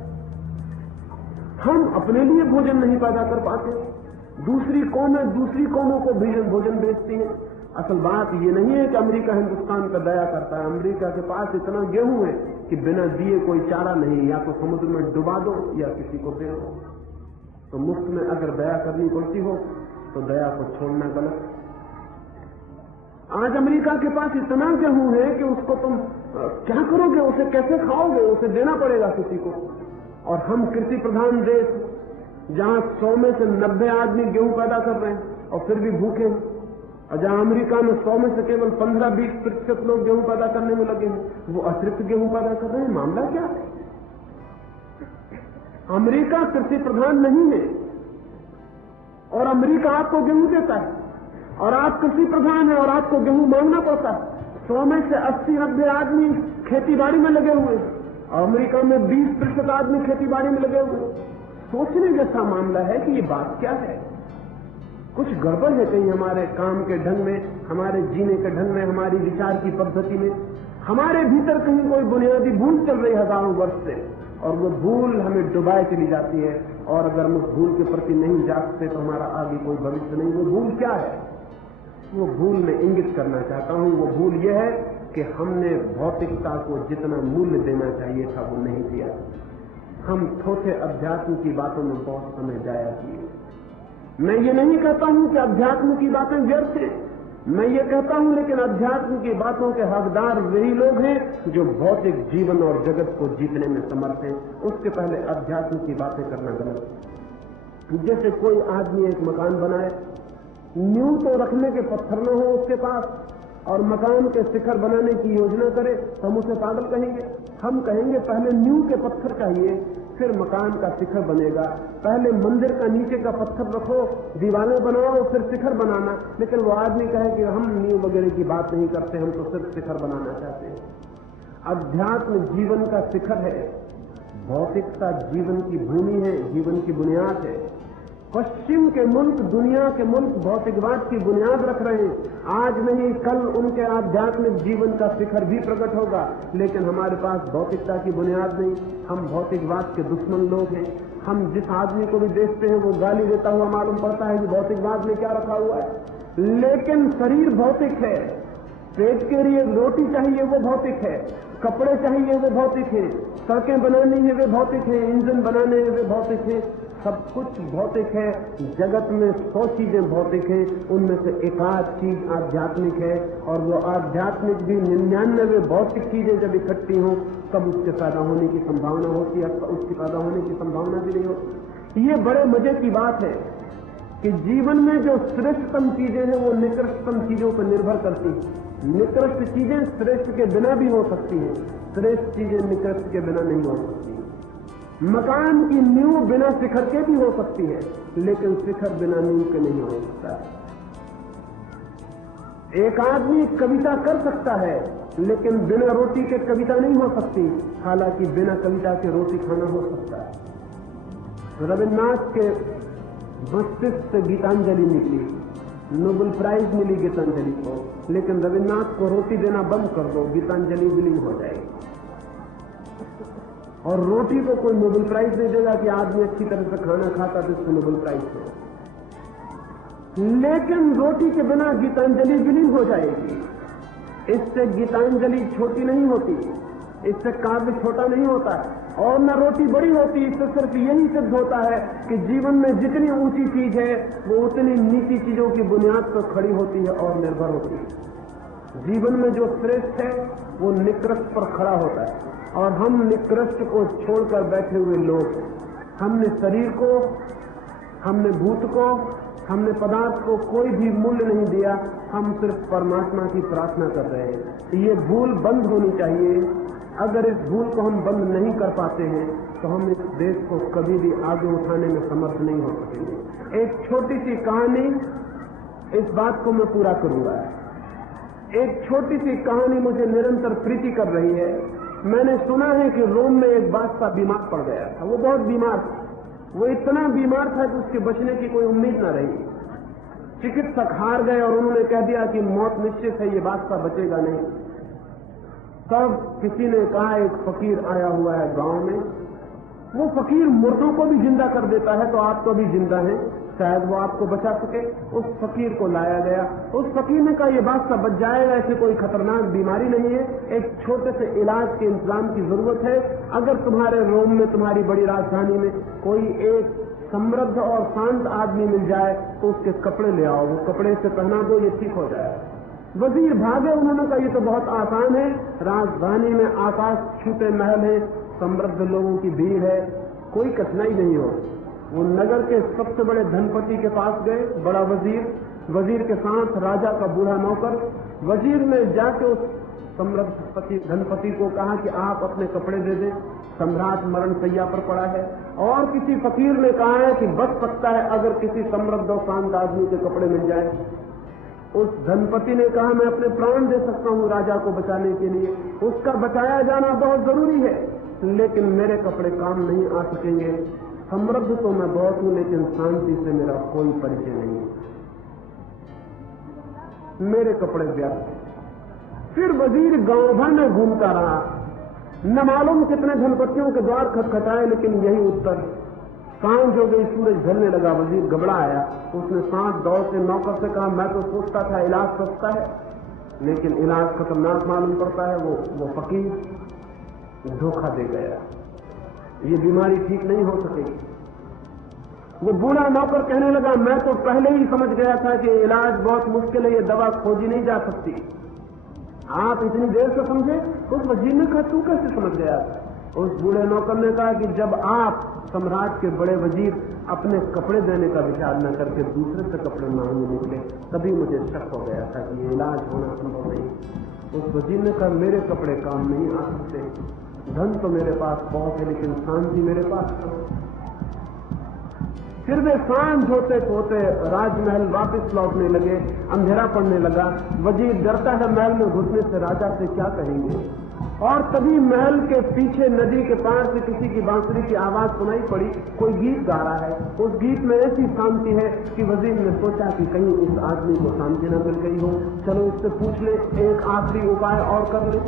हम अपने लिए भोजन नहीं पैदा कर पाते। दूसरी कौमों को भोजन बेचती हैं। असल बात ये नहीं है कि अमेरिका हिंदुस्तान पर दया करता है। अमेरिका के पास इतना गेहूं है कि बिना दिए कोई चारा नहीं, या तो समुद्र में डुबा दो या किसी को दे दो। तो मुफ्त में अगर दया करनी पड़ती हो तो दया को छोड़ना गलत। आज अमेरिका के पास इतना गेहूं है कि उसको तुम क्या करोगे, उसे कैसे खाओगे, उसे देना पड़ेगा किसी को। और हम कृषि प्रधान देश, जहां 100 में से 90 आदमी गेहूं पैदा कर रहे हैं और फिर भी भूखे हैं, और जहां अमेरिका में 100 में से केवल 15-20% लोग गेहूं पैदा करने में लगे हैं, वो अतिरिक्त गेहूं पैदा कर रहे हैं। मामला क्या है? अमेरिका कृषि प्रधान नहीं है और अमेरिका आपको गेहूं देता है, और आप कृषि प्रधान है और आपको गेहूं मांगना पड़ता है। 100 में से 80-90 आदमी खेतीबाड़ी में लगे हुए हैं और अमेरिका में 20% आदमी खेतीबाड़ी में लगे हुए। सोचने जैसा मामला है कि ये बात क्या है। कुछ गड़बड़ है कहीं हमारे काम के ढंग में, हमारे जीने के ढंग में, हमारी विचार की पद्धति में। हमारे भीतर कहीं कोई बुनियादी भूल चल रही हजारों वर्ष से, और वो भूल हमें डुबाए चली जाती है। और अगर हम उस भूल के प्रति नहीं जागते तो हमारा आगे कोई भविष्य नहीं। वो भूल क्या है? वो भूल मैं इंगित करना चाहता हूं। वो भूल ये है कि हमने भौतिकता को जितना मूल्य देना चाहिए था वो नहीं दिया। हम थोथे अध्यात्म की बातों में बहुत समय जाया किए। मैं ये नहीं कहता हूं कि अध्यात्म की बातें व्यर्थ हैं, मैं ये कहता हूं लेकिन अध्यात्म की बातों के हकदार वही लोग हैं जो भौतिक जीवन और जगत को जीतने में समर्थ हैं। उसके पहले अध्यात्म की बातें करना गलत है। जैसे कोई आदमी एक मकान बनाए, नींव तो रखने के पत्थर न हो उसके पास, और मकान के शिखर बनाने की योजना करे, तो हम उसे पागल कहेंगे। हम कहेंगे पहले नींव के पत्थर चाहिए, फिर मकान का शिखर बनेगा। पहले मंदिर का नीचे का पत्थर रखो, दीवारें बनाओ, फिर शिखर बनाना। लेकिन वो आदमी कहे कि हम नींव वगैरह की बात नहीं करते, हम तो सिर्फ शिखर बनाना चाहते हैं। अध्यात्म जीवन का शिखर है, भौतिकता जीवन की भूमि है, जीवन की बुनियाद है। पश्चिम के मुल्क, दुनिया के मुल्क भौतिकवाद की बुनियाद रख रहे हैं। आज नहीं कल उनके आध्यात्मिक जीवन का शिखर भी प्रकट होगा, लेकिन हमारे पास भौतिकता की बुनियाद नहीं। हम भौतिकवाद के दुश्मन लोग हैं। हम जिस आदमी को भी देखते हैं वो गाली देता हुआ मालूम पड़ता है कि भौतिकवाद में क्या रखा हुआ है। लेकिन शरीर भौतिक है, पेट के लिए रोटी चाहिए वो भौतिक है, कपड़े चाहिए वो भौतिक है, सड़कें बनानी है वे भौतिक है, इंजन बनाने हैं वे भौतिक है, सब कुछ भौतिक है, जगत में 100 चीजें भौतिक हैं, उनमें से एकाध चीज आध्यात्मिक है, और वो आध्यात्मिक भी 99 भौतिक चीजें जब इकट्ठी हों तब उसके पैदा होने की संभावना होती है, उसकी पैदा होने की संभावना भी नहीं होती। ये बड़े मजे की बात है कि जीवन में जो श्रेष्ठतम चीजें हैं वो निकृष्टतम चीजों पर निर्भर करती हैं। निकृष्ट चीजें श्रेष्ठ के बिना भी हो सकती हैं, श्रेष्ठ चीजें निकृष्ट के बिना नहीं हो सकती। मकान की नींव बिना शिखर के भी हो सकती है, लेकिन शिखर बिना नींव के नहीं हो सकता है। एक आदमी कविता कर सकता है, लेकिन बिना रोटी के कविता नहीं हो सकती, हालांकि बिना कविता के रोटी खाना हो सकता है। रविन्द्रनाथ के मस्तिष्क से गीतांजलि निकली, नोबेल प्राइज मिली गीतांजलि को, लेकिन रविन्द्रनाथ को रोटी देना बंद कर दो, गीतांजलि विलीन हो जाएगी। और रोटी को कोई नोबेल प्राइज नहीं देगा कि आदमी अच्छी तरह से खाना खाता तो इसको नोबेल प्राइज हो, लेकिन रोटी के बिना गीतांजलि विलीन हो जाएगी। इससे गीतांजलि छोटी नहीं होती, इससे काव्य छोटा नहीं होता है, और न रोटी बड़ी होती। इससे सिर्फ यही सिद्ध होता है कि जीवन में जितनी ऊंची चीज है वो उतनी नीची चीजों की बुनियाद पर खड़ी होती है और निर्भर होती है। जीवन में जो श्रेष्ठ है वो निकृष्ट पर खड़ा होता है, और हम निकृष्ट को छोड़कर बैठे हुए लोग, हमने शरीर को, हमने भूत को, हमने पदार्थ को कोई भी मूल्य नहीं दिया, हम सिर्फ परमात्मा की प्रार्थना कर रहे हैं। ये भूल बंद होनी चाहिए। अगर इस भूल को हम बंद नहीं कर पाते हैं तो हम इस देश को कभी भी आगे उठाने में समर्थ नहीं हो सकेंगे। एक छोटी सी कहानी, इस बात को मैं पूरा करूंगा। एक छोटी सी कहानी मुझे निरंतर प्रीति कर रही है। मैंने सुना है कि रोम में एक बादशाह बीमार पड़ गया था। वो बहुत बीमार था, वो इतना बीमार था कि उसके बचने की कोई उम्मीद न रही। चिकित्सक हार गए और उन्होंने कह दिया कि मौत निश्चित है, ये बादशाह बचेगा नहीं। तब किसी ने कहा, एक फकीर आया हुआ है गांव में, वो फकीर मुर्दों को भी जिंदा कर देता है, तो आप तो भी जिंदा हैं, शायद वो आपको बचा सके। उस फकीर को लाया गया। उस फकीर ने कहा, ये बादशाह बच जाएगा, ऐसी कोई खतरनाक बीमारी नहीं है, एक छोटे से इलाज के इंतजाम की जरूरत है। अगर तुम्हारे रोम में, तुम्हारी बड़ी राजधानी में कोई एक समृद्ध और शांत आदमी मिल जाए तो उसके कपड़े ले आओ, वो कपड़े से पहना दो, ये ठीक हो जाए। वजीर भागे। उन्होंने कहा, ये तो बहुत आसान है, राजधानी में आकाश छूते महल है, समृद्ध लोगों की भीड़ है, कोई कठिनाई नहीं हो। वो नगर के सबसे बड़े धनपति के पास गए, बड़ा वजीर, वजीर के साथ राजा का बूढ़ा नौकर। वजीर ने जाके उस समृद्ध धनपति को कहा कि आप अपने कपड़े दे दें, सम्राट मरण शैया पर पड़ा है। और किसी फकीर ने कहा है कि बच सकता है अगर किसी समृद्ध और शांत आदमी के कपड़े मिल जाए। उस धनपति ने कहा, मैं अपने प्राण दे सकता हूं राजा को बचाने के लिए, उसका बचाया जाना बहुत जरूरी है, लेकिन मेरे कपड़े काम नहीं आ सकेंगे। समृद्ध तो मैं बहुत हूं, लेकिन शांति से मेरा कोई परिचय नहीं है, मेरे कपड़े व्यर्थ। फिर वजीर गांव भर में घूमता रहा, न मालूम कितने धनपतियों के द्वार खटखटाए, लेकिन यही उत्तर। सांझ हो गई, सूरज ढलने लगा, वजीर घबरा आया। उसने सांस दौड़ से नौकर से कहा, मैं तो सोचता था इलाज सस्ता है, लेकिन इलाज खतरनाक मालूम पड़ता है। वो फकीर धोखा दे गया, ये बीमारी ठीक नहीं हो सकेगी। वो बूढ़ा नौकर कहने लगा, मैं तो पहले ही समझ गया था कि इलाज बहुत मुश्किल है, ये दवा खोजी नहीं जा सकती। आप इतनी देर से समझे? उस वजीर ने कहा, तू कैसे समझ गया? उस बूढ़े नौकर ने कहा कि जब आप सम्राट के बड़े वजीर अपने कपड़े देने का विचार न करके दूसरे से कपड़े मांगने निकले, तभी मुझे शक हो गया था कि ये इलाज होना संभव नहीं। उस वजीर ने कहा, मेरे कपड़े काम नहीं आ सकते, धन तो मेरे पास बहुत है, लेकिन शांति मेरे पास नहीं। फिर वे सांझ होते होते राजमहल वापस लौटने लगे, अंधेरा पड़ने लगा। वजीर डरता है महल में घुसने से, राजा से क्या कहेंगे। और तभी महल के पीछे नदी के पार से किसी की बांसुरी की आवाज सुनाई पड़ी, कोई गीत गा रहा है। उस गीत में ऐसी शांति है कि वजीर ने सोचा कि कहीं इस आदमी को शांति न मिल गई हो, चलो इससे पूछ ले, एक आखिरी उपाय और कर ले।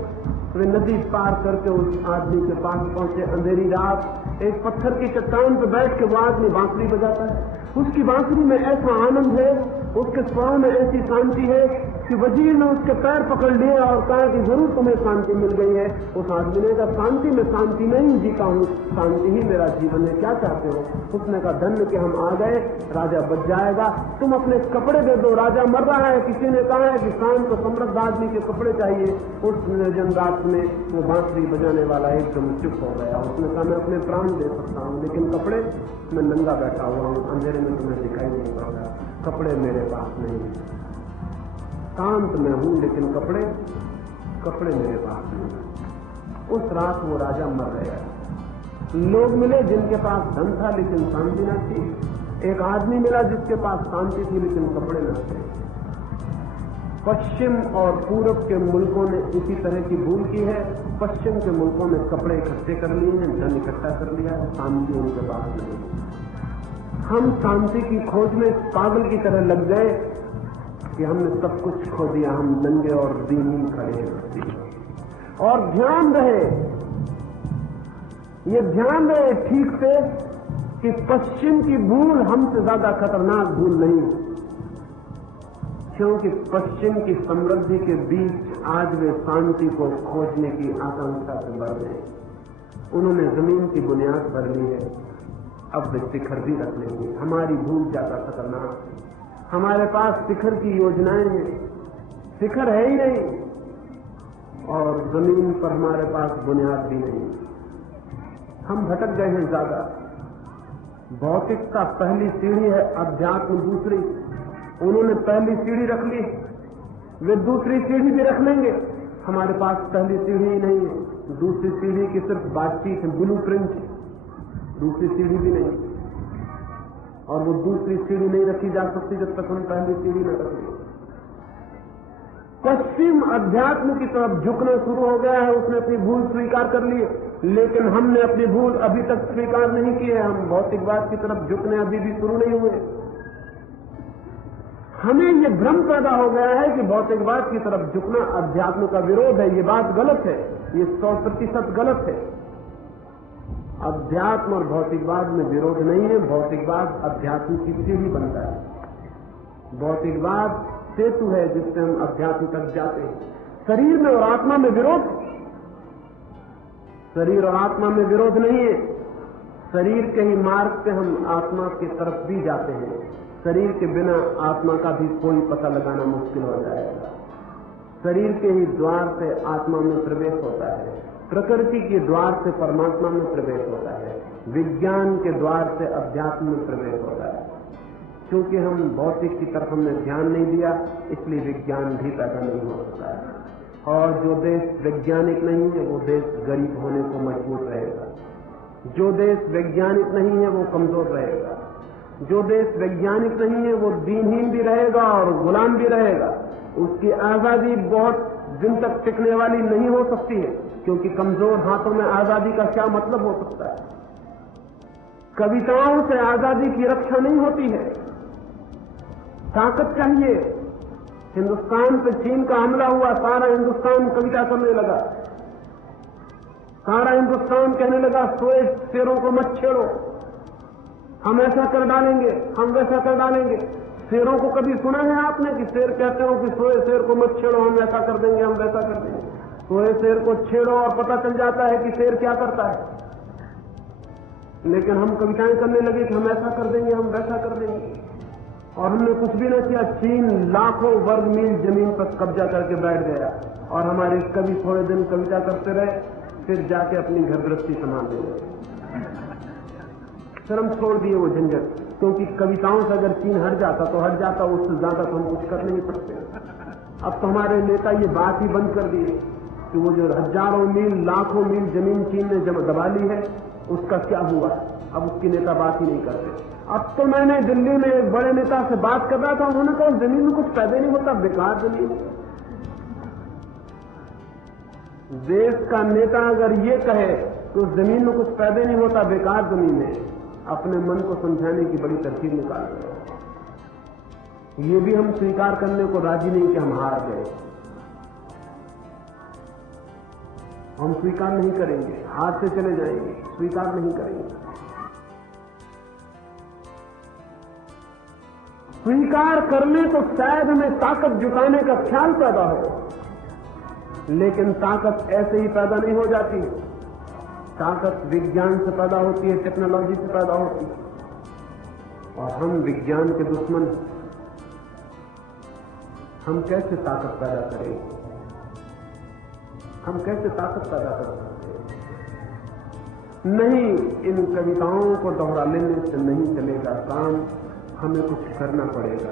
वे नदी पार करके उस आदमी के पास पहुंचे। अंधेरी रात, एक पत्थर की चट्टान पर बैठ के वो आदमी बांसुरी बजाता है। उसकी बांसुरी में ऐसा आनंद है, उसके स्वरों में ऐसी शांति है कि वजीर ने उसके पैर पकड़ लिए और कहा कि जरूर तुम्हें शांति मिल गई है। उस आदमी ने कहा शांति में शांति नहीं जीता हूं, शांति ही मेरा जीवन है, क्या चाहते हो? उसने कहा धन्य कि हम आ गए, राजा बच जाएगा, तुम अपने कपड़े दे दो, राजा मर रहा है। किसी ने कहा है कि शाम को समृद्ध आदमी के कपड़े चाहिए। उस निर्जन रात में वो बांसुरी बजाने वाला एकदम चुप हो गया। उसने कहा मैं अपने प्राण दे सकता हूं, लेकिन कपड़े, मैं नंगा बैठा हुआ हूं, अंधेरे में तुम्हें दिखाई नहीं पड़ रहा, कपड़े मेरे पास नहीं, शांत में हूं लेकिन कपड़े मेरे पास नहीं। उस रात वो राजा मर गया। लोग मिले जिनके पास धन था लेकिन शांति न थी। एक आदमी मिला जिसके पास शांति थी लेकिन कपड़े न थे। पश्चिम और पूरब के मुल्कों ने इसी तरह की भूल की है। पश्चिम के मुल्कों ने कपड़े इकट्ठे कर लिए हैं, धन इकट्ठा कर लिया है, शांति उनके पास नहीं। हम शांति की खोज में पागल की तरह लग गए कि हमने सब कुछ खो दिया, हम नंगे और दीनहीन खड़े हैं। और ध्यान रहे, ये ध्यान रहे ठीक से कि पश्चिम की भूल हमसे ज्यादा खतरनाक भूल नहीं, क्योंकि पश्चिम की समृद्धि के बीच आज वे शांति को खोजने की आकांक्षा से बढ़ गए। उन्होंने जमीन की बुनियाद भर ली है, अब वे शिखर भी रख लेंगे। हमारी भूल ज्यादा खतरनाक। हमारे पास शिखर की योजनाएं हैं, शिखर है ही नहीं, और जमीन पर हमारे पास बुनियाद भी नहीं। हम भटक गए हैं ज्यादा। भौतिकता पहली सीढ़ी है, अध्यात्म दूसरी। उन्होंने पहली सीढ़ी रख ली, वे दूसरी सीढ़ी भी रख लेंगे। हमारे पास पहली सीढ़ी ही नहीं है, दूसरी सीढ़ी की सिर्फ बातचीत है, ब्लूप्रिंट, दूसरी सीढ़ी भी नहीं। और वो दूसरी सीढ़ी नहीं रखी जा सकती जब तक हम पहली सीढ़ी न रखें। पश्चिम अध्यात्म की तरफ झुकना शुरू हो गया है, उसने अपनी भूल स्वीकार कर ली है, लेकिन हमने अपनी भूल अभी तक स्वीकार नहीं की है। हम भौतिकवाद की तरफ झुकने अभी भी शुरू नहीं हुए। हमें ये भ्रम पैदा हो गया है कि भौतिकवाद की तरफ झुकना अध्यात्म का विरोध है। ये बात गलत है, ये 100% गलत है। अध्यात्म और भौतिकवाद में विरोध नहीं है। भौतिकवाद अध्यात्म की सीढ़ी बनता है। भौतिकवाद सेतु है जिससे हम अध्यात्म तक जाते हैं। शरीर में और आत्मा में विरोध, शरीर और आत्मा में विरोध नहीं है। शरीर के ही मार्ग से हम आत्मा की तरफ भी जाते हैं। शरीर के बिना आत्मा का भी कोई पता लगाना मुश्किल हो जाएगा। शरीर के ही द्वार से आत्मा में प्रवेश होता है, प्रकृति के द्वार से परमात्मा में प्रवेश होता है, विज्ञान के द्वार से अध्यात्म में प्रवेश होता है। क्योंकि हम भौतिक की तरफ हमने ध्यान नहीं दिया, इसलिए विज्ञान भी पैदा नहीं हो सकता है। और जो देश वैज्ञानिक नहीं है वो देश गरीब होने को मजबूर रहेगा। जो देश वैज्ञानिक नहीं है वो कमजोर रहेगा। जो देश वैज्ञानिक नहीं है वो दीनहीन भी रहेगा और गुलाम भी रहेगा। उसकी आजादी बहुत दिन तक टिकने वाली नहीं हो सकती है, क्योंकि कमजोर हाथों में आजादी का क्या मतलब हो सकता है। कविताओं से आजादी की रक्षा नहीं होती है, ताकत चाहिए। हिंदुस्तान पे चीन का हमला हुआ, सारा हिंदुस्तान कविता करने लगा। सारा हिंदुस्तान कहने लगा सोए शेरों को मत छेड़ो, हम ऐसा कर डालेंगे, हम वैसा कर डालेंगे। शेरों को कभी सुना है आपने कि शेर कहते हो कि सोए शेर को मत छेड़ो, हम ऐसा कर देंगे, हम वैसा कर देंगे। सोए शेर को छेड़ो और पता चल जाता है कि शेर क्या करता है। लेकिन हम कविताएं करने लगे कि हम ऐसा कर देंगे, हम वैसा कर देंगे, और हमने कुछ भी नहीं किया। चीन लाखों वर्ग मील जमीन पर कब्जा करके बैठ गया और हमारे कवि थोड़े दिन कविता करते रहे, फिर जाके अपनी घर गृहस्थी संभाल ले। शर्म छोड़ दिए वो झंझट, क्योंकि कविताओं से अगर चीन हट जाता तो हट जाता, उससे ज्यादा तो हम कुछ कर नहीं सकते। अब तो हमारे नेता ये बात ही बंद कर दी कि वो जो हजारों मील लाखों मील जमीन चीन ने जब दबा ली है उसका क्या हुआ, अब उसकी नेता बात ही नहीं करते। अब तो मैंने दिल्ली में एक बड़े नेता से बात कर रहा था, उन्होंने कहा जमीन में कुछ पैदा नहीं होता, बेकार जमीन। देश का नेता अगर ये कहे तो जमीन में कुछ पैदा नहीं होता, बेकार जमीन है, अपने मन को समझाने की बड़ी तरकीब निकाल रहे। ये भी हम स्वीकार करने को राजी नहीं कि हम हार गए। हम स्वीकार नहीं करेंगे, हाथ से चले जाएंगे, स्वीकार नहीं करेंगे। स्वीकार कर ले तो शायद हमें ताकत जुटाने का ख्याल पैदा हो, लेकिन ताकत ऐसे ही पैदा नहीं हो जाती। ताकत विज्ञान से पैदा होती है, टेक्नोलॉजी से पैदा होती है, और हम विज्ञान के दुश्मन। हम कैसे ताकत पैदा करेंगे? हम कैसे ताकत पैदा कर सकते हैं? नहीं, इन कविताओं को दोहरा लेने से नहीं चलेगा काम। हमें कुछ करना पड़ेगा,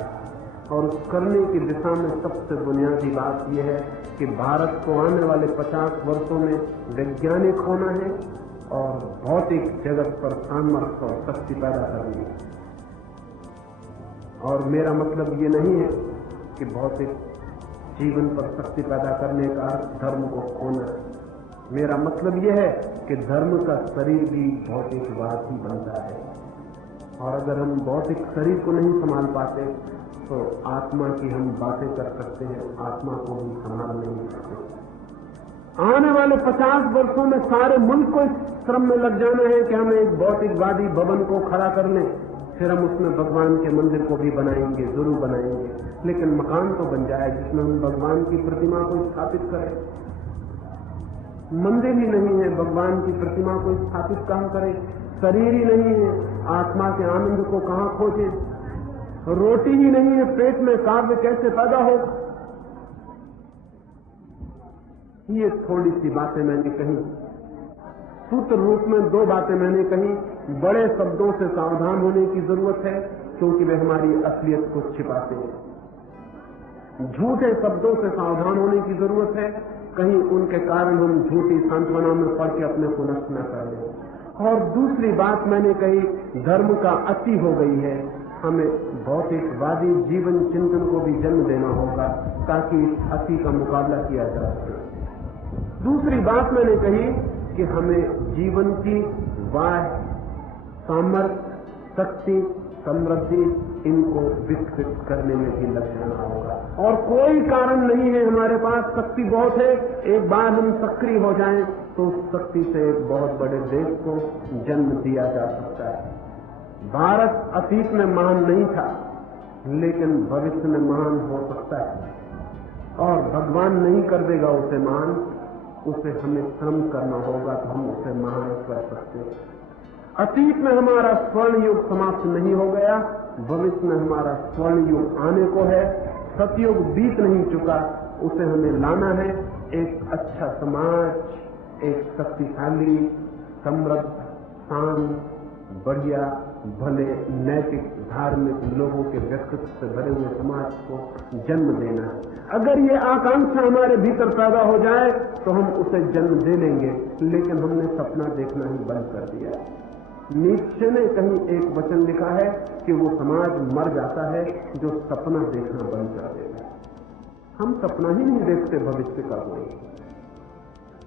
और उस करने की दिशा में सबसे बुनियादी बात यह है कि भारत को आने वाले 50 वर्षों में वैज्ञानिक होना है और भौतिक जगत पर सामर्थ्य और शक्ति पैदा करनी है। और मेरा मतलब ये नहीं है कि भौतिक जीवन पर शक्ति पैदा करने का धर्म को खोना है। मेरा मतलब यह है कि धर्म का शरीर भी भौतिकवाद ही बनता है, और अगर हम भौतिक शरीर को नहीं संभाल पाते तो आत्मा की हम बातें कर सकते हैं, आत्मा को भी संभाल नहीं सकते। आने वाले 50 वर्षों में सारे मुल्क को इस श्रम में लग जाना है कि हम एक भौतिकवादी भवन को खड़ा कर लें, फिर हम उसमें भगवान के मंदिर को भी बनाएंगे, जरूर बनाएंगे, लेकिन मकान तो बन जाए जिसमें हम भगवान की प्रतिमा को स्थापित करें। मंदिर ही नहीं है, भगवान की प्रतिमा को स्थापित कहां करें? शरीर ही नहीं है, आत्मा के आनंद को कहां खोजें? रोटी ही नहीं है पेट में, काव्य कैसे पैदा हो? ये थोड़ी सी बातें मैंने कही, सूत्र रूप में 2 बातें मैंने कही। बड़े शब्दों से सावधान होने की जरूरत है, क्योंकि वे हमारी असलियत को छिपाते हैं। झूठे शब्दों से सावधान होने की जरूरत है, कहीं उनके कारण हम झूठी सांत्वना में पड़ के अपने को नष्ट न कर लें। और दूसरी बात मैंने कही, धर्म का अति हो गई है, हमें भौतिकवादी जीवन चिंतन को भी जन्म देना होगा ताकि इस अति का मुकाबला किया जा सके। दूसरी बात मैंने कही कि हमें जीवन की वाह, सामर्थ्य, शक्ति, समृद्धि, इनको विकसित करने में भी लग जाना होगा। और कोई कारण नहीं है, हमारे पास शक्ति बहुत है, एक बार हम सक्रिय हो जाएं तो उस शक्ति से एक बहुत बड़े देश को जन्म दिया जा सकता है। भारत अतीत में महान नहीं था, लेकिन भविष्य में महान हो सकता है, और भगवान नहीं कर देगा उसे महान, उसे हमें श्रम करना होगा तो हम उसे महान कर सकते हैं। अतीत में हमारा स्वर्ण युग समाप्त नहीं हो गया, भविष्य में हमारा स्वर्ण युग आने को है। सतयुग बीत नहीं चुका, उसे हमें लाना है। एक अच्छा समाज, एक शक्तिशाली, समृद्ध, शांत, बढ़िया, भले, नैतिक, धार्मिक लोगों के व्यक्तित्व से भरे हुए समाज को जन्म देना है। अगर ये आकांक्षा हमारे भीतर पैदा हो जाए तो हम उसे जन्म दे लेंगे, लेकिन हमने सपना देखना ही बंद कर दिया। नीत्शे ने कहीं एक वचन लिखा है कि वो समाज मर जाता है जो सपना देखना बंद कर देता है। हम सपना ही नहीं देखते भविष्य का।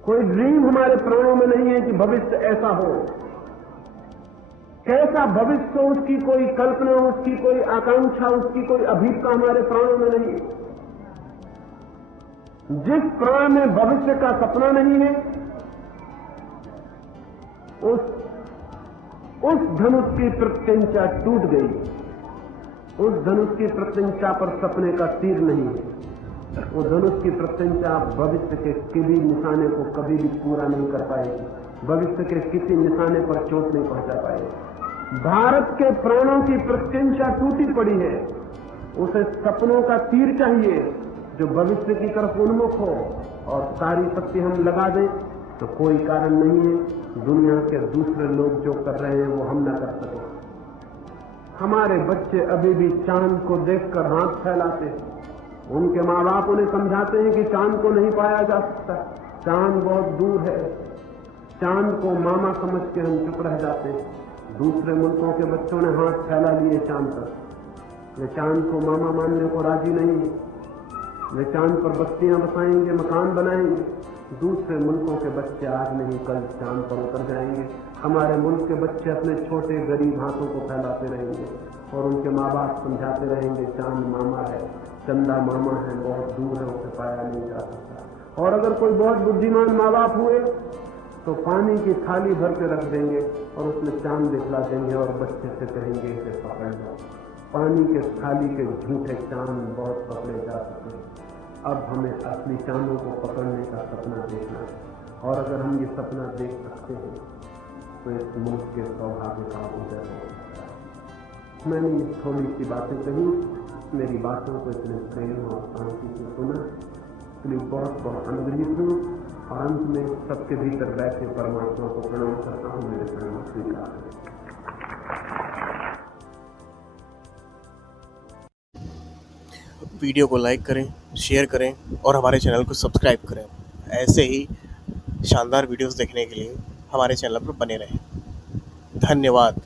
कोई ड्रीम हमारे प्राणों में नहीं है कि भविष्य ऐसा हो। कैसा भविष्य, उसकी कोई कल्पना, उसकी कोई आकांक्षा, उसकी कोई अभीपता हमारे प्राणों में नहीं है। जिस प्राण में भविष्य का सपना नहीं है, उस धनुष की प्रत्यंचा टूट गई। उस धनुष की प्रत्यंचा पर सपने का तीर नहीं है। वो धनुष की प्रत्यंचा भविष्य के किसी निशाने को कभी भी पूरा नहीं कर पाएगी, भविष्य के किसी निशाने पर चोट नहीं पहुंचा पाएगी। भारत के प्राणों की प्रत्यंचा टूटी पड़ी है, उसे सपनों का तीर चाहिए जो भविष्य की तरफ उन्मुख हो, और सारी शक्ति हम लगा दें तो कोई कारण नहीं है दुनिया के दूसरे लोग जो कर रहे हैं वो हम न कर सके। हमारे बच्चे अभी भी चांद को देखकर हाथ फैलाते हैं। उनके माँ बाप उन्हें समझाते हैं कि चांद को नहीं पाया जा सकता, चांद बहुत दूर है। चांद को मामा समझ के हम चुप रह जाते हैं। दूसरे मुल्कों के बच्चों ने हाथ फैला लिए चांद पर, वे चांद को मामा मानने को राजी नहीं है। वे चांद पर बस्तियां बसाएंगे, मकान बनाएंगे। दूसरे मुल्कों के बच्चे आज नहीं कल चांद पर उतर जाएंगे। हमारे मुल्क के बच्चे अपने छोटे गरीब हाथों को फैलाते रहेंगे और उनके माँ बाप समझाते रहेंगे चांद मामा है, चंदा मामा है, बहुत दूर है, उसे पाया नहीं जा सकता। और अगर कोई बहुत बुद्धिमान माँ बाप हुए तो पानी की थाली भर के रख देंगे और उसमें चांद दिखला देंगे और बच्चे से कहेंगे इसे पकड़ लो। पानी के थाली के झूठे चांद बहुत पकड़े जा सके। अब हमें असली चांदों को पकड़ने का सपना देखना है, और अगर हम ये सपना देख सकते हैं तो इस मुल्क के सौभाग्य का उदय हो सकता है। मैंने ये थोड़ी सी बातें कही, मेरी बातों को इतने प्रेम और शांति से सुना, इसलिए बहुत बहुत अनुग्रहित हूँ। और अंत में सबके भीतर बैठे परमात्मा को प्रणाम करता हूँ। मेरे प्रणाम स्वीकार करें। वीडियो को लाइक करें, शेयर करें और हमारे चैनल को सब्सक्राइब करें। ऐसे ही शानदार वीडियोस देखने के लिए हमारे चैनल पर बने रहें। धन्यवाद।